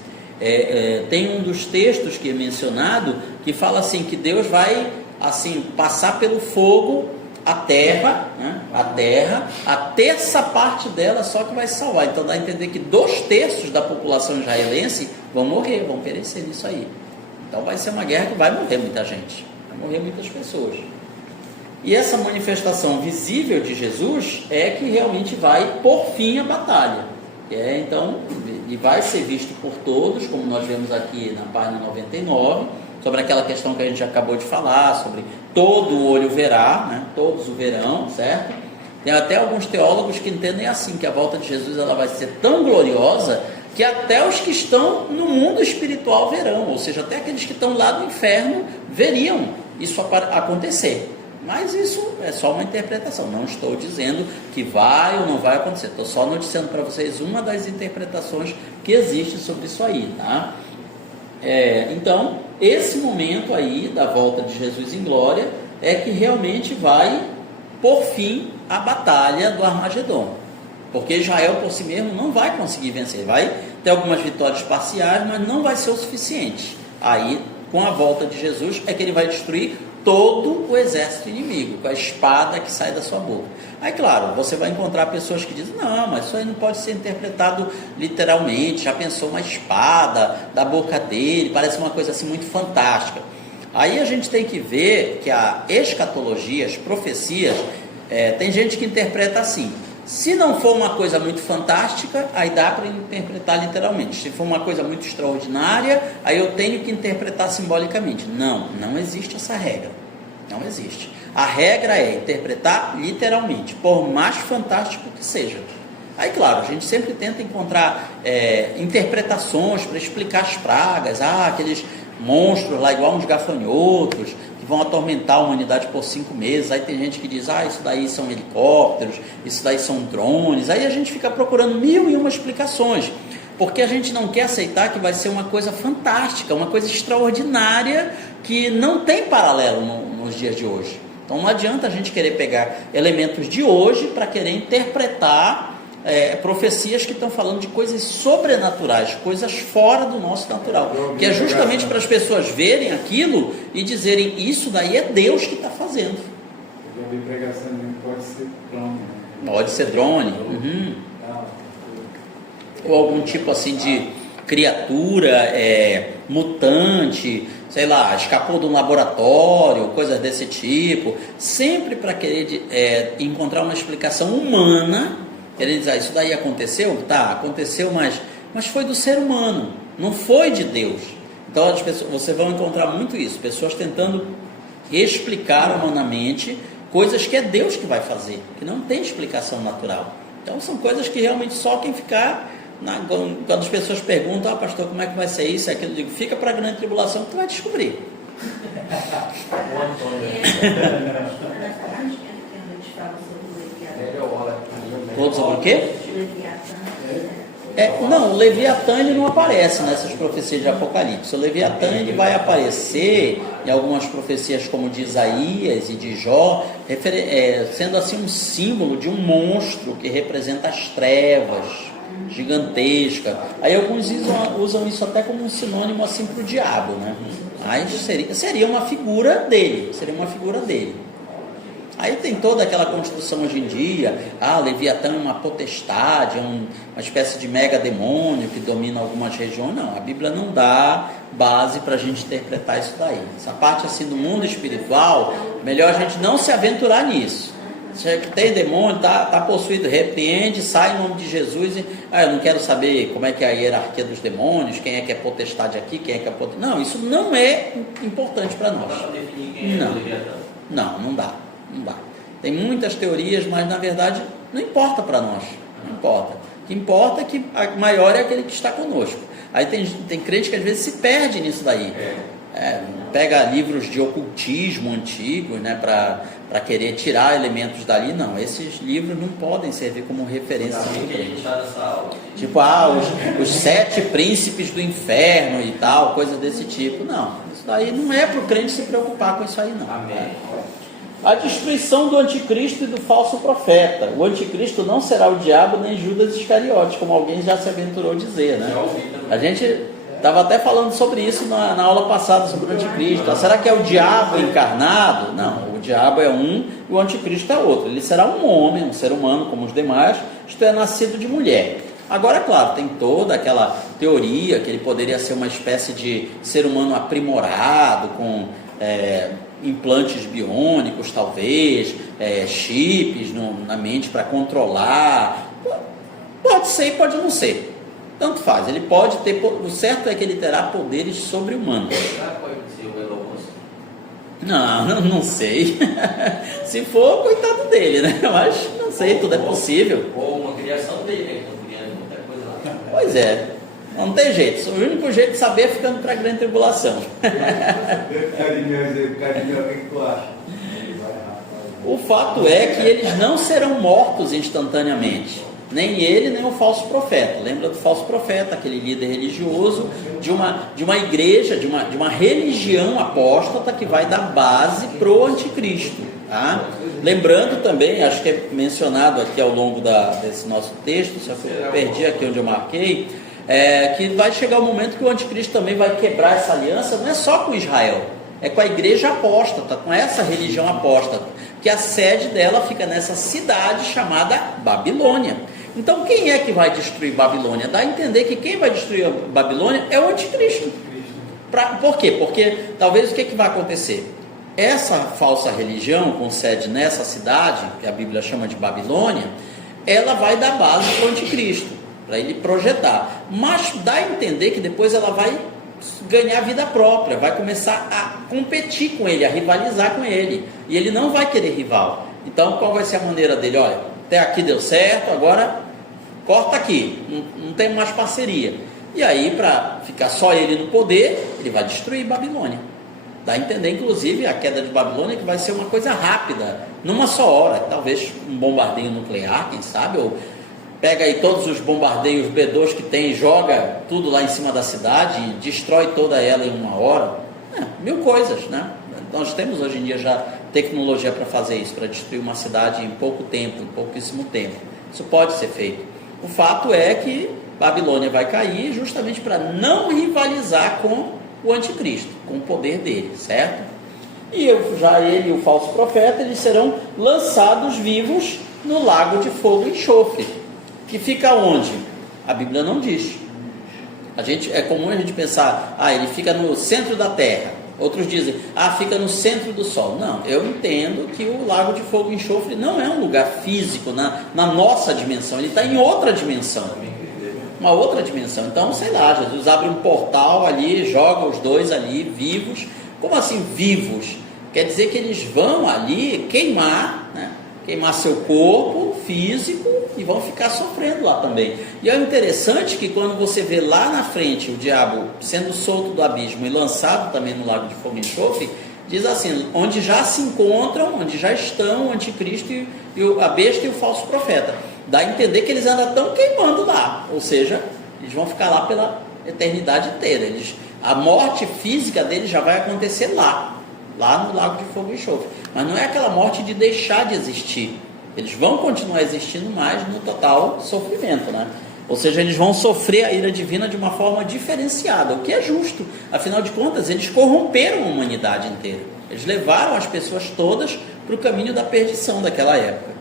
Tem um dos textos que é mencionado que fala assim, que Deus vai assim, passar pelo fogo a terra, né? A terça parte dela só que vai se salvar. Então dá a entender que 2/3 da população israelense vão morrer, vão perecer nisso aí. Então vai ser uma guerra que vai morrer muita gente, vai morrer muitas pessoas. E essa manifestação visível de Jesus é que realmente vai pôr fim à batalha. Então, ele vai ser visto por todos, como nós vemos aqui na página 99, sobre aquela questão que a gente acabou de falar, sobre todo o olho verá, né? Todos o verão, certo? Tem até alguns teólogos que entendem assim, que a volta de Jesus ela vai ser tão gloriosa que até os que estão no mundo espiritual verão, ou seja, até aqueles que estão lá no inferno veriam isso acontecer. Mas isso é só uma interpretação. Não estou dizendo que vai ou não vai acontecer. Estou só noticiando para vocês uma das interpretações que existe sobre isso aí, tá? Então, esse momento aí da volta de Jesus em glória é que realmente vai, por fim, a batalha do Armagedon. Porque Israel por si mesmo não vai conseguir vencer. Vai ter algumas vitórias parciais, mas não vai ser o suficiente. Aí, com a volta de Jesus, é que ele vai destruir todo o exército inimigo, com a espada que sai da sua boca. Aí, claro, você vai encontrar pessoas que dizem, não, mas isso aí não pode ser interpretado literalmente, já pensou uma espada da boca dele, parece uma coisa assim muito fantástica. Aí a gente tem que ver que a escatologia, as profecias, tem gente que interpreta assim. Se não for uma coisa muito fantástica, aí dá para interpretar literalmente. Se for uma coisa muito extraordinária, aí eu tenho que interpretar simbolicamente. Não existe essa regra. Não existe. A regra é interpretar literalmente, por mais fantástico que seja. Aí, claro, a gente sempre tenta encontrar interpretações para explicar as pragas. Aqueles monstros lá, igual uns gafanhotos, que vão atormentar a humanidade por 5 meses. Aí tem gente que diz, isso daí são helicópteros, isso daí são drones. Aí a gente fica procurando 1001 explicações, porque a gente não quer aceitar que vai ser uma coisa fantástica, uma coisa extraordinária, que não tem paralelo nos dias de hoje. Então não adianta a gente querer pegar elementos de hoje para querer interpretar profecias que estão falando de coisas sobrenaturais, coisas fora do nosso natural, que é justamente para as pessoas verem aquilo e dizerem, isso daí é Deus que está fazendo. Eu vi pregação, pode ser drone. Pode ser drone. Ou algum tipo assim de criatura mutante, sei lá, escapou de um laboratório, coisas desse tipo, sempre para querer encontrar uma explicação humana. Querendo dizer, isso daí aconteceu? Tá, aconteceu, mas foi do ser humano, não foi de Deus. Então as pessoas, você vai encontrar muito isso, pessoas tentando explicar humanamente coisas que é Deus que vai fazer, que não tem explicação natural. Então são coisas que realmente só quem ficar, quando as pessoas perguntam, pastor, como é que vai ser isso, aquilo, eu digo, fica para a grande tribulação que tu vai descobrir. Todos sobre o quê? Não, o Leviatã ele não aparece nessas profecias de Apocalipse. O Leviatã ele vai aparecer em algumas profecias como de Isaías e de Jó, sendo assim um símbolo de um monstro que representa as trevas, gigantesca. Aí alguns usam isso até como um sinônimo assim para o diabo, né? Mas seria uma figura dele, Aí tem toda aquela construção hoje em dia, Leviatã é uma potestade, uma espécie de mega demônio que domina algumas regiões. Não, a Bíblia não dá base para a gente interpretar isso daí. Essa parte assim do mundo espiritual, melhor a gente não se aventurar nisso. Se tem demônio, tá possuído, repreende, sai em nome de Jesus e eu não quero saber como é que é a hierarquia dos demônios, quem é que é potestade aqui, quem é que é potestade. Não, isso não é importante para nós. Não dá. Tem muitas teorias, mas na verdade não importa para nós. Não importa. O que importa é que a maior é aquele que está conosco. Aí tem crente que às vezes se perde nisso daí. Pega livros de ocultismo antigos, né, para querer tirar elementos dali. Não, esses livros não podem servir como referência. Tipo, os 7 príncipes do inferno e tal, coisa desse tipo. Não, isso daí não é para o crente se preocupar com isso aí, não. Amém. A destruição do anticristo e do falso profeta. O anticristo não será o diabo nem Judas Iscariotes, como alguém já se aventurou a dizer, né? A gente estava até falando sobre isso na aula passada, sobre o anticristo. Será que é o diabo encarnado? Não, o diabo é um e o anticristo é outro. Ele será um homem, um ser humano como os demais, isto é, nascido de mulher. Agora, claro, tem toda aquela teoria que ele poderia ser uma espécie de ser humano aprimorado, com implantes biônicos, talvez, chips na mente para controlar. Pode ser e pode não ser. Tanto faz. Ele pode ter. O certo é que ele terá poderes sobre-humanos. Pode ser o Elon Musk? Não sei. Se for, coitado dele, né? Mas não sei, tudo é possível. Ou uma criação dele, então criando muita coisa lá. Pois é. Não tem jeito. O único jeito de saber é ficando para a grande tribulação. Cadinho, o que tu acha? O fato é que eles não serão mortos instantaneamente. Nem ele, nem o falso profeta. Lembra do falso profeta, aquele líder religioso de uma igreja, de uma religião apóstata que vai dar base para o anticristo. Tá? Lembrando também, acho que é mencionado aqui ao longo desse nosso texto, só que eu perdi aqui onde eu marquei, que vai chegar o momento que o anticristo também vai quebrar essa aliança, não é só com Israel, é com a igreja apóstata, com essa religião apóstata, que a sede dela fica nessa cidade chamada Babilônia. Então quem é que vai destruir Babilônia? Dá a entender que quem vai destruir a Babilônia é o anticristo. Por quê? Porque talvez o que vai acontecer? Essa falsa religião com sede nessa cidade, que a Bíblia chama de Babilônia, ela vai dar base para o anticristo, para ele projetar. Mas dá a entender que depois ela vai ganhar vida própria, vai começar a competir com ele, a rivalizar com ele. E ele não vai querer rival. Então qual vai ser a maneira dele? Olha, até aqui deu certo, agora corta aqui, não tem mais parceria. E aí, para ficar só ele no poder, ele vai destruir Babilônia. Dá a entender, inclusive, a queda de Babilônia, que vai ser uma coisa rápida, numa só hora, talvez um bombardeio nuclear, quem sabe, ou pega aí todos os bombardeios B2 que tem, joga tudo lá em cima da cidade e destrói toda ela em uma hora. Mil coisas, né? Nós temos hoje em dia já tecnologia para fazer isso, para destruir uma cidade em pouco tempo, em pouquíssimo tempo. Isso pode ser feito. O fato é que Babilônia vai cair justamente para não rivalizar com o anticristo, com o poder dele, certo? E já ele e o falso profeta, eles serão lançados vivos no lago de fogo e enxofre, que fica onde? A Bíblia não diz. É comum a gente pensar, ele fica no centro da terra. Outros dizem, fica no centro do sol. Não, eu entendo que o lago de fogo e enxofre não é um lugar físico na nossa dimensão, ele está em outra dimensão, uma outra dimensão. Então, sei lá, Jesus abre um portal ali, joga os dois ali vivos. Como assim vivos? Quer dizer que eles vão ali queimar, né? Queimar seu corpo físico e vão ficar sofrendo lá também. E é interessante que quando você vê lá na frente o diabo sendo solto do abismo e lançado também no lago de fogo e enxofre, diz assim, onde já se encontram, onde já estão o anticristo a besta e o falso profeta. Dá a entender que eles ainda estão queimando lá, ou seja, eles vão ficar lá pela eternidade inteira. A morte física deles já vai acontecer lá no lago de fogo e enxofre. Mas não é aquela morte de deixar de existir. Eles vão continuar existindo, mas no total sofrimento, né? Ou seja, eles vão sofrer a ira divina de uma forma diferenciada, o que é justo. Afinal de contas, eles corromperam a humanidade inteira. Eles levaram as pessoas todas para o caminho da perdição daquela época.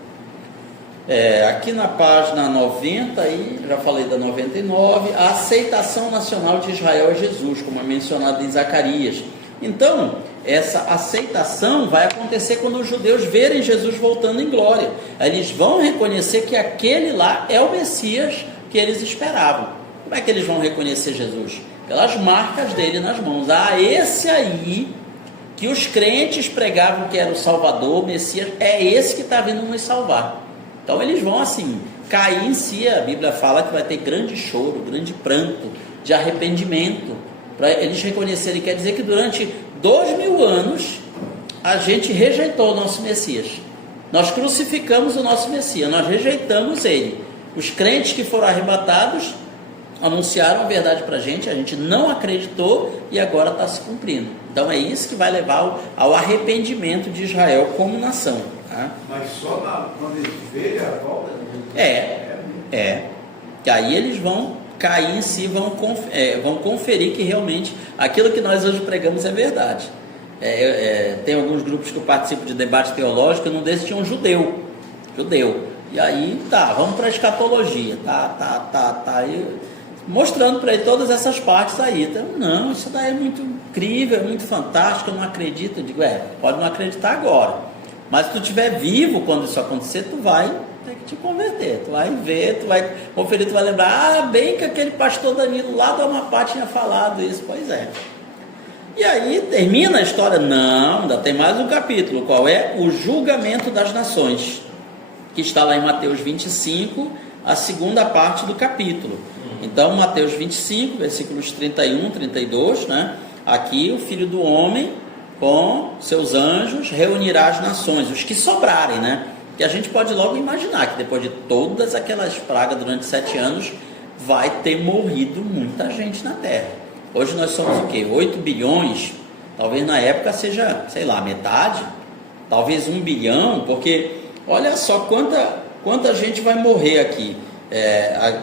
Aqui na página 90, já falei da 99, a aceitação nacional de Israel a Jesus, como é mencionado em Zacarias. Então, essa aceitação vai acontecer quando os judeus verem Jesus voltando em glória. Eles vão reconhecer que aquele lá é o Messias que eles esperavam. Como é que eles vão reconhecer Jesus? Pelas marcas dele nas mãos. Esse aí que os crentes pregavam que era o Salvador, o Messias, é esse que está vindo nos salvar. Então eles vão assim, cair em si. A Bíblia fala que vai ter grande choro, grande pranto, de arrependimento, para eles reconhecerem. Quer dizer que durante 2000 anos a gente rejeitou o nosso Messias. Nós crucificamos o nosso Messias, nós rejeitamos ele. Os crentes que foram arrebatados anunciaram a verdade para a gente não acreditou e agora está se cumprindo. Então é isso que vai levar ao arrependimento de Israel como nação. Tá? Mas só quando eles verem a volta? Que aí eles vão cair em si, vão conferir que realmente aquilo que nós hoje pregamos é verdade. Tem alguns grupos que eu participo de debate teológico, e num desses tinha um judeu, e aí vamos para a escatologia, aí, mostrando para ele todas essas partes aí. Então, não, isso daí é muito incrível, é muito fantástico, eu não acredito. Eu digo, pode não acreditar agora, mas se tu estiver vivo quando isso acontecer, tu vai ter que te converter, tu vai ver, tu vai conferir, tu vai lembrar, bem que aquele pastor Danilo lá do Amapá tinha falado isso. Pois é. E aí termina a história? Não, ainda tem mais um capítulo. Qual é? O julgamento das nações, que está lá em Mateus 25, a segunda parte do capítulo. Então, Mateus 25, versículos 31, 32, né? Aqui o Filho do Homem, com seus anjos, reunirá as nações, os que sobrarem, né? Que a gente pode logo imaginar que depois de todas aquelas pragas durante 7 anos, vai ter morrido muita gente na Terra. Hoje nós somos o quê? 8 bilhões, talvez na época seja, sei lá, metade, talvez 1 bilhão, porque olha só quanta gente vai morrer aqui.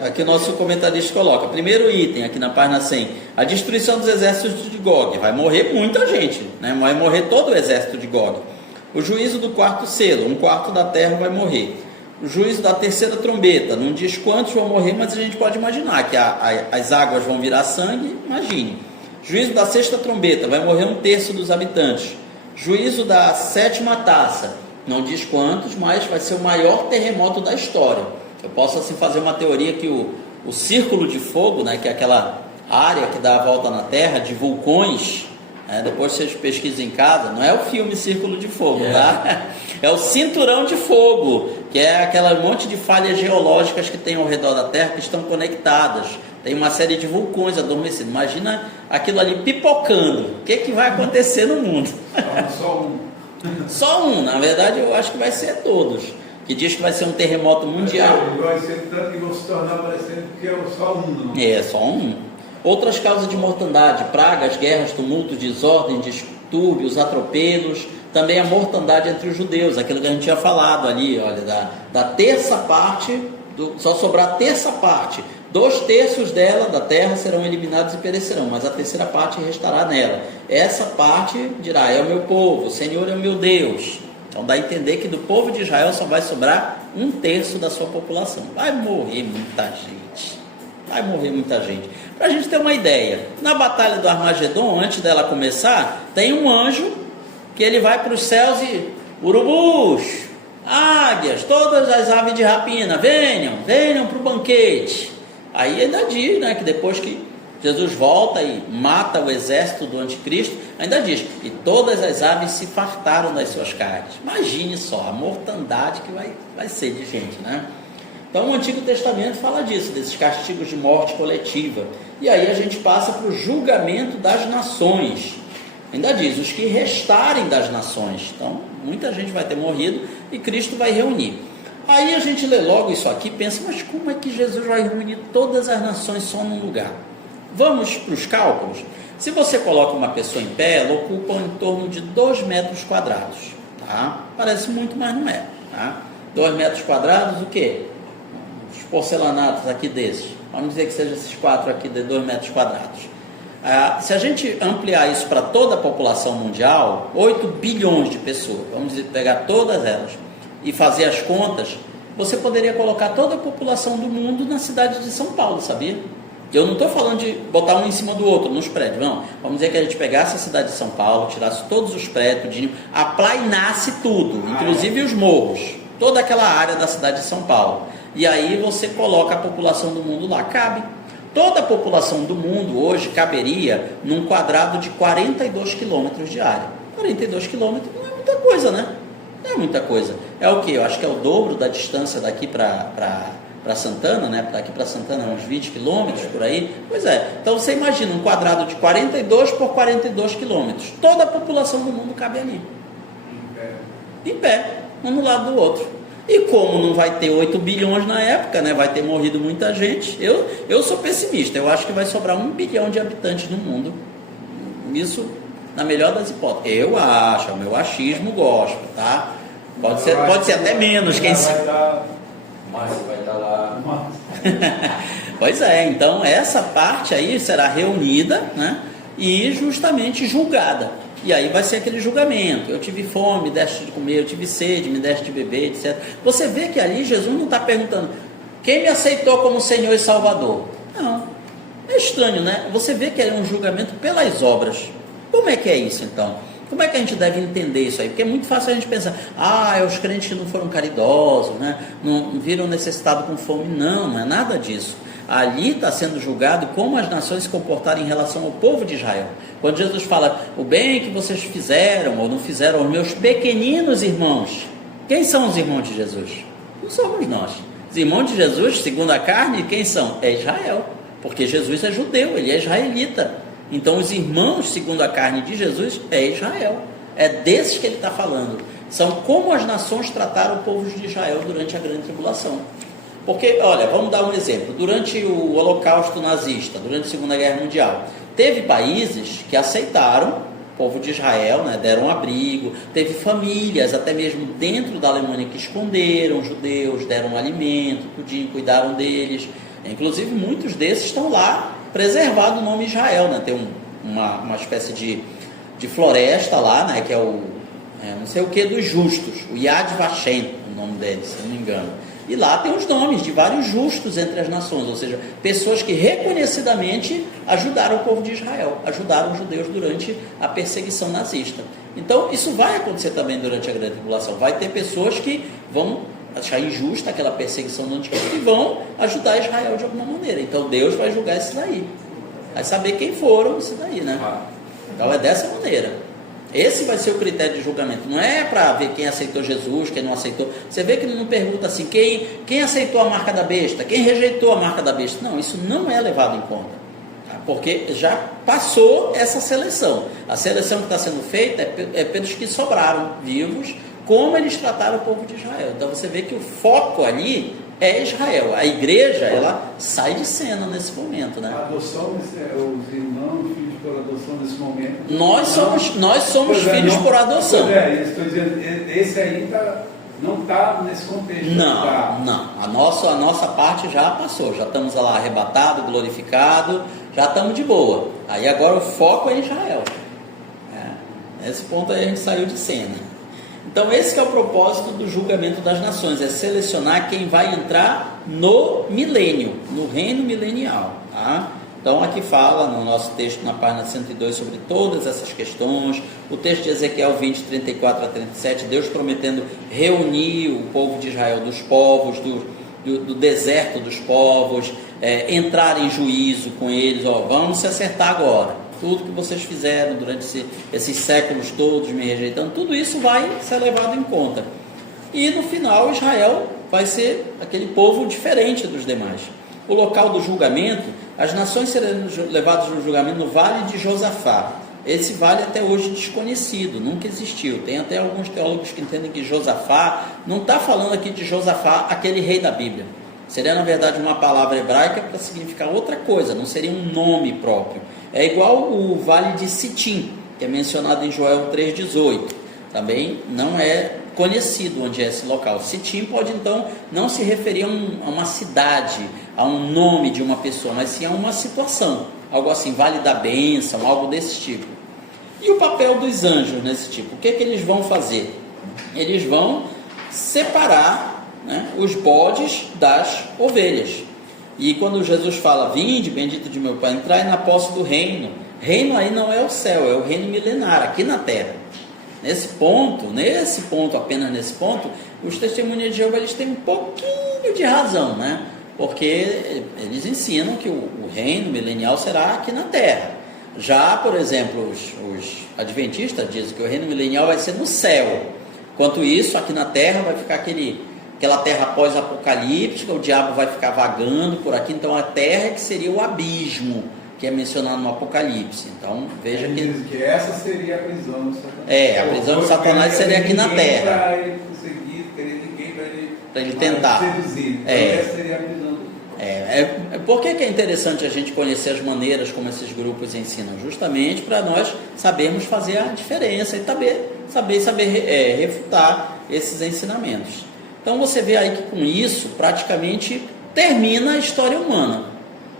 Aqui o nosso comentarista coloca, primeiro item aqui na página 100, a destruição dos exércitos de Gog, vai morrer muita gente, né? Vai morrer todo o exército de Gog. O juízo do 4º selo, 1/4 da terra vai morrer. O juízo da 3ª trombeta, não diz quantos vão morrer, mas a gente pode imaginar que as águas vão virar sangue, imagine. Juízo da 6ª trombeta, vai morrer 1/3 dos habitantes. Juízo da 7ª taça, não diz quantos, mas vai ser o maior terremoto da história. Eu posso assim fazer uma teoria que o círculo de fogo, né, que é aquela área que dá a volta na Terra, de vulcões, depois vocês pesquisam em casa, não é o filme Círculo de Fogo, tá? É o cinturão de fogo, que é aquela monte de falhas geológicas que tem ao redor da Terra, que estão conectadas. Tem uma série de vulcões adormecidos. Imagina aquilo ali pipocando. O que vai acontecer no mundo? Só um. Só um, na verdade eu acho que vai ser todos. Que diz que vai ser um terremoto mundial. Vai ser tanto que vão se tornar parecendo que é só um. Não? Só um. Outras causas de mortandade, pragas, guerras, tumultos, desordem, distúrbios, atropelos, também a mortandade entre os judeus, aquilo que a gente tinha falado ali, olha, da terça parte, só sobrar a terça parte, 2/3 dela, da terra, serão eliminados e perecerão, mas a terceira parte restará nela. Essa parte dirá, é o meu povo, o Senhor é o meu Deus. Então dá a entender que do povo de Israel só vai sobrar 1/3 da sua população. Vai morrer muita gente. Vai morrer muita gente. Para a gente ter uma ideia, na batalha do Armagedon, antes dela começar, tem um anjo que ele vai para os céus e urubus, águias, todas as aves de rapina, venham para o banquete. Aí ainda diz, né, que depois que Jesus volta e mata o exército do anticristo, ainda diz, e todas as aves se fartaram das suas carnes. Imagine só a mortandade que vai ser de gente, né? Então o Antigo Testamento fala disso, desses castigos de morte coletiva. E aí a gente passa para o julgamento das nações. Ainda diz, os que restarem das nações. Então muita gente vai ter morrido e Cristo vai reunir. Aí a gente lê logo isso aqui e pensa, mas como é que Jesus vai reunir todas as nações só num lugar? Vamos para os cálculos. Se você coloca uma pessoa em pé, ela ocupa em torno de 2 metros quadrados. Tá? Parece muito, mas não é. Tá? 2 metros quadrados, o quê? Os porcelanatos aqui desses. Vamos dizer que seja esses 4 aqui de 2 metros quadrados. Se a gente ampliar isso para toda a população mundial, 8 bilhões de pessoas, vamos pegar todas elas e fazer as contas, você poderia colocar toda a população do mundo na cidade de São Paulo, sabia? Eu não estou falando de botar um em cima do outro nos prédios, não. Vamos dizer que a gente pegasse a cidade de São Paulo, tirasse todos os prédios, aplainasse tudo, inclusive os morros, toda aquela área da cidade de São Paulo. E aí você coloca a população do mundo lá, cabe. Toda a população do mundo hoje caberia num quadrado de 42 quilômetros de área. 42 quilômetros não é muita coisa, né? Não é muita coisa. É o quê? Eu acho que é o dobro da distância daqui para Santana, né? Daqui para Santana, uns 20 quilômetros por aí. Pois é. Então você imagina um quadrado de 42 por 42 quilômetros. Toda a população do mundo cabe ali. Em pé, um do lado do outro. E como não vai ter 8 bilhões na época, né? Vai ter morrido muita gente. Eu sou pessimista. Eu acho que vai sobrar 1 bilhão de habitantes no mundo. Isso na melhor das hipóteses. Eu acho, é o meu achismo gospel, tá? Pode ser até menos, quem sabe. Márcio vai estar lá. Pois é, então essa parte aí será reunida, né? E justamente julgada. E aí vai ser aquele julgamento. Eu tive fome, deste de comer, eu tive sede, me deste de beber, etc. Você vê que ali Jesus não está perguntando quem me aceitou como Senhor e Salvador. Não. É estranho, né? Você vê que é um julgamento pelas obras. Como é que é isso, então? Como é que a gente deve entender isso aí? Porque é muito fácil a gente pensar, é os crentes que não foram caridosos, né? Não viram necessitado com fome. Não, não é nada disso. Ali está sendo julgado como as nações se comportaram em relação ao povo de Israel. Quando Jesus fala, o bem que vocês fizeram ou não fizeram aos meus pequeninos irmãos. Quem são os irmãos de Jesus? Não somos nós. Os irmãos de Jesus, segundo a carne, quem são? É Israel. Porque Jesus é judeu, ele é israelita. Então os irmãos, segundo a carne de Jesus, é Israel. É desses que ele está falando. São como as nações trataram o povo de Israel durante a grande tribulação. Porque, olha, vamos dar um exemplo. Durante o Holocausto nazista, durante a Segunda Guerra Mundial, teve países que aceitaram o povo de Israel, né, deram abrigo. Teve famílias, até mesmo dentro da Alemanha, que esconderam judeus, deram alimento, cuidaram deles. Inclusive, muitos desses estão lá preservado o nome Israel, né? Tem uma espécie de floresta lá, né? Que é o não sei o que dos justos, o Yad Vashem, o nome deles, se não me engano. E lá tem os nomes de vários justos entre as nações, ou seja, pessoas que reconhecidamente ajudaram o povo de Israel, ajudaram os judeus durante a perseguição nazista. Então, isso vai acontecer também durante a grande tribulação. Vai ter pessoas que vão achar injusta aquela perseguição do anticristo e vão ajudar Israel de alguma maneira. Então, Deus vai julgar esses daí. Vai saber quem foram esses daí, né? Então, é dessa maneira. Esse vai ser o critério de julgamento. Não é para ver quem aceitou Jesus, quem não aceitou. Você vê que ele não pergunta assim, quem aceitou a marca da besta, quem rejeitou a marca da besta. Não, isso não é levado em conta. Tá? Porque já passou essa seleção. A seleção que está sendo feita é pelos que sobraram vivos, como eles trataram o povo de Israel. Então você vê que o foco ali é Israel. A igreja, ela sai de cena nesse momento, né? A adoção, os irmãos, filhos por adoção nesse momento. Nós somos filhos por adoção. Estou dizendo, esse aí não está nesse contexto. Não. A nossa parte já passou. Já estamos lá arrebatados, glorificados, já estamos de boa. Aí agora o foco é Israel. Nesse ponto aí a gente saiu de cena. Então esse que é o propósito do julgamento das nações, é selecionar quem vai entrar no milênio, no reino milenial, tá? Então aqui fala no nosso texto na página 102 sobre todas essas questões, o texto de Ezequiel 20, 34 a 37, Deus prometendo reunir o povo de Israel dos povos, do deserto dos povos, entrar em juízo com eles, vamos se acertar agora. Tudo que vocês fizeram durante esses séculos todos me rejeitando, tudo isso vai ser levado em conta. E no final Israel vai ser aquele povo diferente dos demais. O local do julgamento, as nações serão levadas no julgamento no Vale de Josafá. Esse vale até hoje desconhecido, nunca existiu. Tem até alguns teólogos que entendem que Josafá, não está falando aqui de Josafá, aquele rei da Bíblia. Seria na verdade uma palavra hebraica para significar outra coisa, não seria um nome próprio. É igual o Vale de Sitim, que é mencionado em Joel 3,18. Também não é conhecido onde é esse local. Sitim pode então não se referir a uma cidade, a um nome de uma pessoa, mas sim a uma situação. Algo assim, Vale da Bênção, algo desse tipo. E o papel dos anjos nesse tipo? O que eles vão fazer? Eles vão separar, né, os bodes das ovelhas. E quando Jesus fala, vinde, bendito de meu Pai, entrai na posse do reino. Reino aí não é o céu, é o reino milenar, aqui na terra. Nesse ponto, apenas nesse ponto, os testemunhas de Jeová, eles têm um pouquinho de razão, né? Porque eles ensinam que o reino milenial será aqui na terra. Já, por exemplo, os adventistas dizem que o reino milenial vai ser no céu. Enquanto isso, aqui na terra vai ficar aquela terra pós-apocalíptica, o diabo vai ficar vagando por aqui, então a terra que seria o abismo, que é mencionado no Apocalipse. Então, veja que essa seria a prisão do Satanás. A prisão do Satanás seria aqui na terra. Para ele conseguir, teria ninguém para ele tentar seduzir. Então, essa seria a prisão. Por que é interessante a gente conhecer as maneiras como esses grupos ensinam? Justamente para nós sabermos fazer a diferença e saber refutar esses ensinamentos. Então você vê aí que com isso praticamente termina a história humana,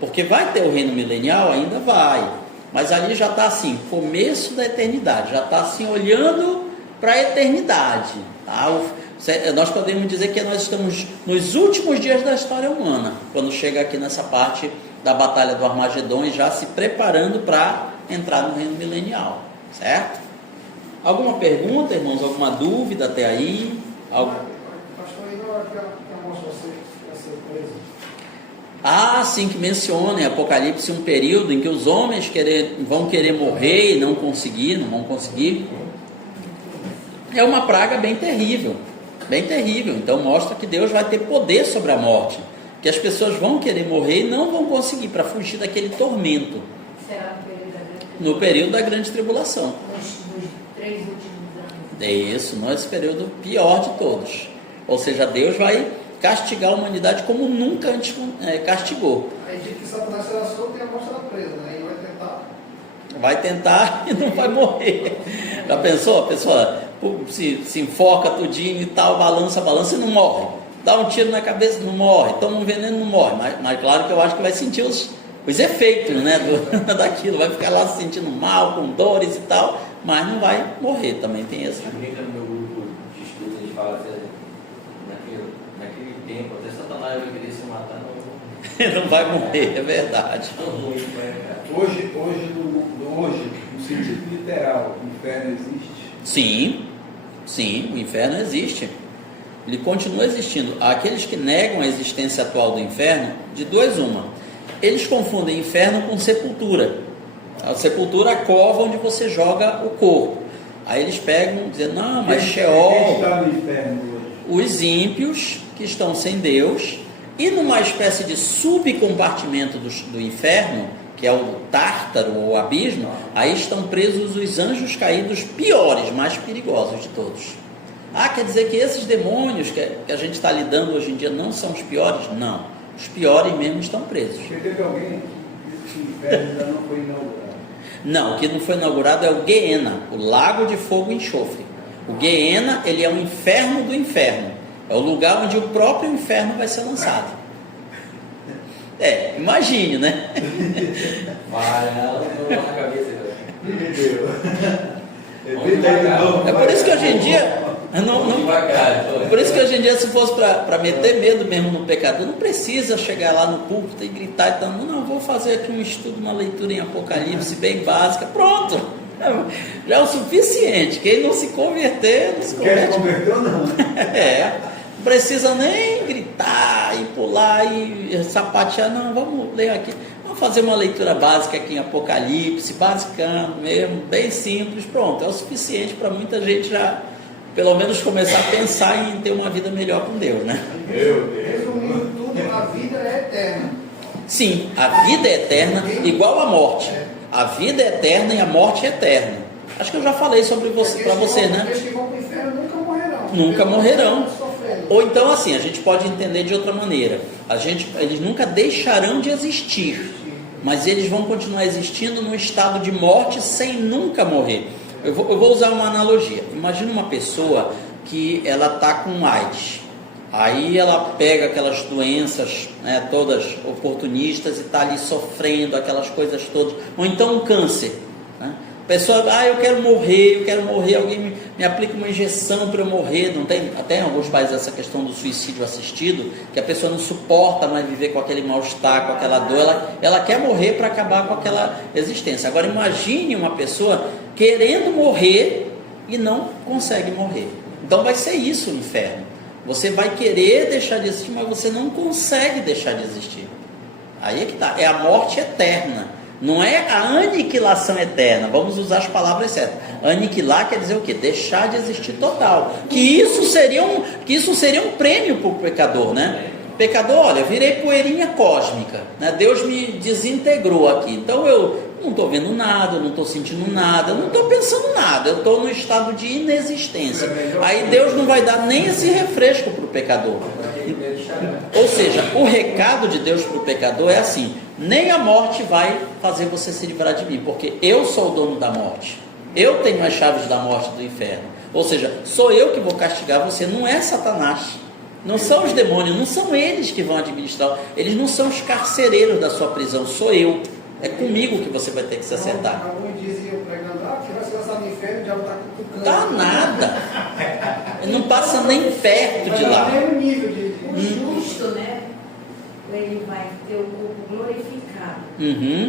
porque vai ter o reino milenial, ainda vai, mas ali já está assim, começo da eternidade, já está assim olhando para a eternidade, tá? Nós podemos dizer que nós estamos nos últimos dias da história humana, quando chega aqui nessa parte da batalha do Armagedon e já se preparando para entrar no reino milenial, certo? Alguma pergunta, irmãos? Alguma dúvida até aí? Sim, que menciona em Apocalipse um período em que os homens vão querer morrer e não vão conseguir. É uma praga bem terrível. Então mostra que Deus vai ter poder sobre a morte, que as pessoas vão querer morrer e não vão conseguir, para fugir daquele tormento. Será no período da grande tribulação. Nos 3 últimos É isso, nesse período pior de todos. Ou seja, Deus vai castigar a humanidade como nunca antes castigou. Aí diz que Satanás será solto e a morte será presa, né? Ele vai tentar e não vai morrer. Já pensou? A pessoa se enfoca tudinho e tal, balança e não morre. Dá um tiro na cabeça, não morre. Toma um veneno, não morre. Mas claro que eu acho que vai sentir os efeitos, né, daquilo. Vai ficar lá se sentindo mal, com dores e tal, mas não vai morrer. Também tem esse. No meu grupo de estudos, eles falam assim, naquele tempo, até Satanás vai querer se matar, não vai morrer, é verdade. Hoje, no sentido literal, o inferno existe? Sim, o inferno existe. Ele continua existindo. Aqueles que negam a existência atual do inferno, de duas uma. Eles confundem inferno com sepultura. A sepultura é a cova onde você joga o corpo. Aí eles pegam e dizem, não, mas Sheol... Quem está no inferno hoje? Os ímpios que estão sem Deus, e numa espécie de subcompartimento do inferno, que é o Tártaro ou o abismo, aí estão presos os anjos caídos piores, mais perigosos de todos. Quer dizer que esses demônios que a gente está lidando hoje em dia não são os piores? Não, os piores mesmo estão presos. Teve alguém que disse que o inferno ainda não foi inaugurado? Não, o que não foi inaugurado é o Guiena, o lago de fogo e enxofre. O Guiena, ele é o inferno do inferno, é o lugar onde o próprio inferno vai ser lançado. Imagine, né? Na cabeça, é por isso que hoje em dia por isso que hoje em dia, se fosse para meter medo mesmo no pecador, não precisa chegar lá no púlpito e gritar e tal, não, vou fazer aqui um estudo, uma leitura em Apocalipse bem básica, pronto, já é o suficiente. Quem não se converter, não se converte. Quer se converter ou não? Não precisa nem gritar e pular e sapatear, não, vamos ler aqui, vamos fazer uma leitura básica aqui em Apocalipse, basicão mesmo, bem simples, pronto, é o suficiente para muita gente já, pelo menos, começar a pensar em ter uma vida melhor com Deus, né? Resumindo tudo, a vida é eterna. Sim, a vida é eterna, igual a morte. A vida é eterna e a morte é eterna. Acho que eu já falei sobre você, para você, né? Aqueles que vão para o inferno nunca morrerão. Nunca morrerão. Ou então, assim, a gente pode entender de outra maneira. Eles nunca deixarão de existir, mas eles vão continuar existindo num estado de morte sem nunca morrer. Eu vou usar uma analogia. Imagina uma pessoa que ela está com AIDS. Aí ela pega aquelas doenças, né, todas oportunistas, e está ali sofrendo aquelas coisas todas. Ou então um câncer, né? A pessoa, eu quero morrer, alguém me aplica uma injeção para eu morrer. Não tem, até em alguns países, essa questão do suicídio assistido, que a pessoa não suporta mais viver com aquele mal-estar, com aquela dor, ela quer morrer para acabar com aquela existência. Agora imagine uma pessoa querendo morrer e não consegue morrer. Então vai ser isso o inferno. Você vai querer deixar de existir, mas você não consegue deixar de existir. Aí é que está, é a morte eterna. Não é a aniquilação eterna, vamos usar as palavras certas. Aniquilar quer dizer o quê? Deixar de existir total. Que isso seria um prêmio para o pecador, né? Pecador, olha, eu virei poeirinha cósmica, né? Deus me desintegrou aqui, então eu não estou vendo nada, eu não estou sentindo nada, eu não estou pensando nada, eu estou no estado de inexistência. Aí Deus não vai dar nem esse refresco para o pecador. Ou seja, o recado de Deus para o pecador é assim: nem a morte vai fazer você se livrar de mim, porque eu sou o dono da morte, eu tenho as chaves da morte do inferno. Ou seja, sou eu que vou castigar você, não é Satanás, não são os demônios, não são eles que vão administrar, eles não são os carcereiros da sua prisão, sou eu. É comigo que você vai ter que se acertar. Alguns diziam pregando, que vai se lançar no inferno, o diabo está cutucando. Tá nada. Ele não passa nem perto de lá. O justo, né? Ele vai ter o corpo glorificado.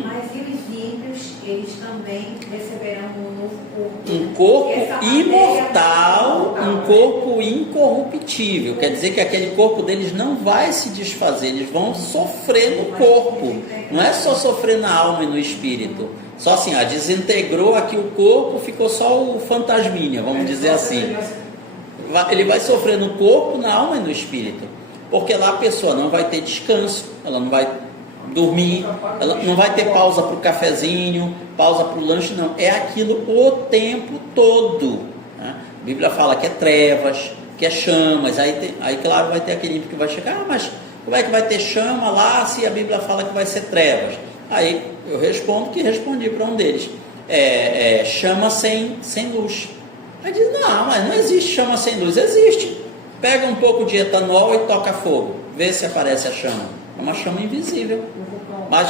Mas e os ímpios, eles também receberão um novo corpo. Um corpo imortal, um corpo incorruptível. Quer dizer que aquele corpo deles não vai se desfazer, eles vão sofrer no corpo. Não é só sofrer na alma e no espírito. Só assim, desintegrou aqui o corpo, ficou só o fantasminha, vamos dizer assim. Ele vai sofrer no corpo, na alma e no espírito. Porque lá a pessoa não vai ter descanso, ela não vai dormir, ela não vai ter pausa para o cafezinho, pausa para o lanche, não. É aquilo o tempo todo, né? A Bíblia fala que é trevas, que é chamas. Aí claro, vai ter aquele ímpio que vai chegar, mas como é que vai ter chama lá se a Bíblia fala que vai ser trevas? Aí eu respondo que respondi para um deles. Chama sem luz. Aí diz, não, mas não existe chama sem luz. Existe. Pega um pouco de etanol e toca fogo. Vê se aparece a chama. É uma chama invisível. Mas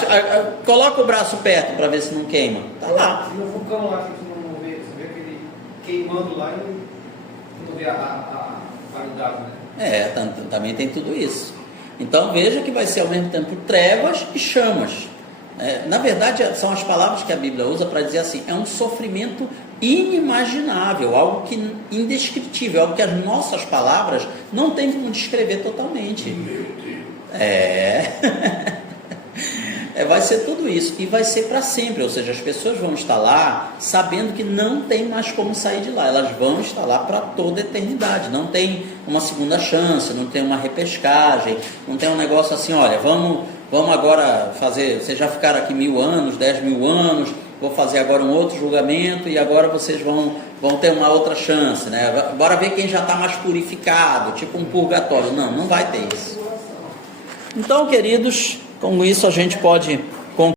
coloca o braço perto para ver se não queima. Tá lá. E no vulcão lá que tu não vê, você vê aquele queimando lá e não vê a qualidade, né? Também tem tudo isso. Então veja que vai ser ao mesmo tempo trevas e chamas. Na verdade, são as palavras que a Bíblia usa para dizer assim, é um sofrimento inimaginável, algo que indescritível, algo que as nossas palavras não têm como descrever totalmente. Meu Deus. Vai ser tudo isso, e vai ser para sempre, ou seja, as pessoas vão estar lá sabendo que não tem mais como sair de lá, elas vão estar lá para toda a eternidade, não tem uma segunda chance, não tem uma repescagem, não tem um negócio assim, olha, vamos agora fazer, vocês já ficaram aqui 1000 anos, 10.000 anos, vou fazer agora um outro julgamento e agora vocês vão ter uma outra chance, né? Bora ver quem já está mais purificado, tipo um purgatório. Não vai ter isso. Então, queridos, com isso a gente pode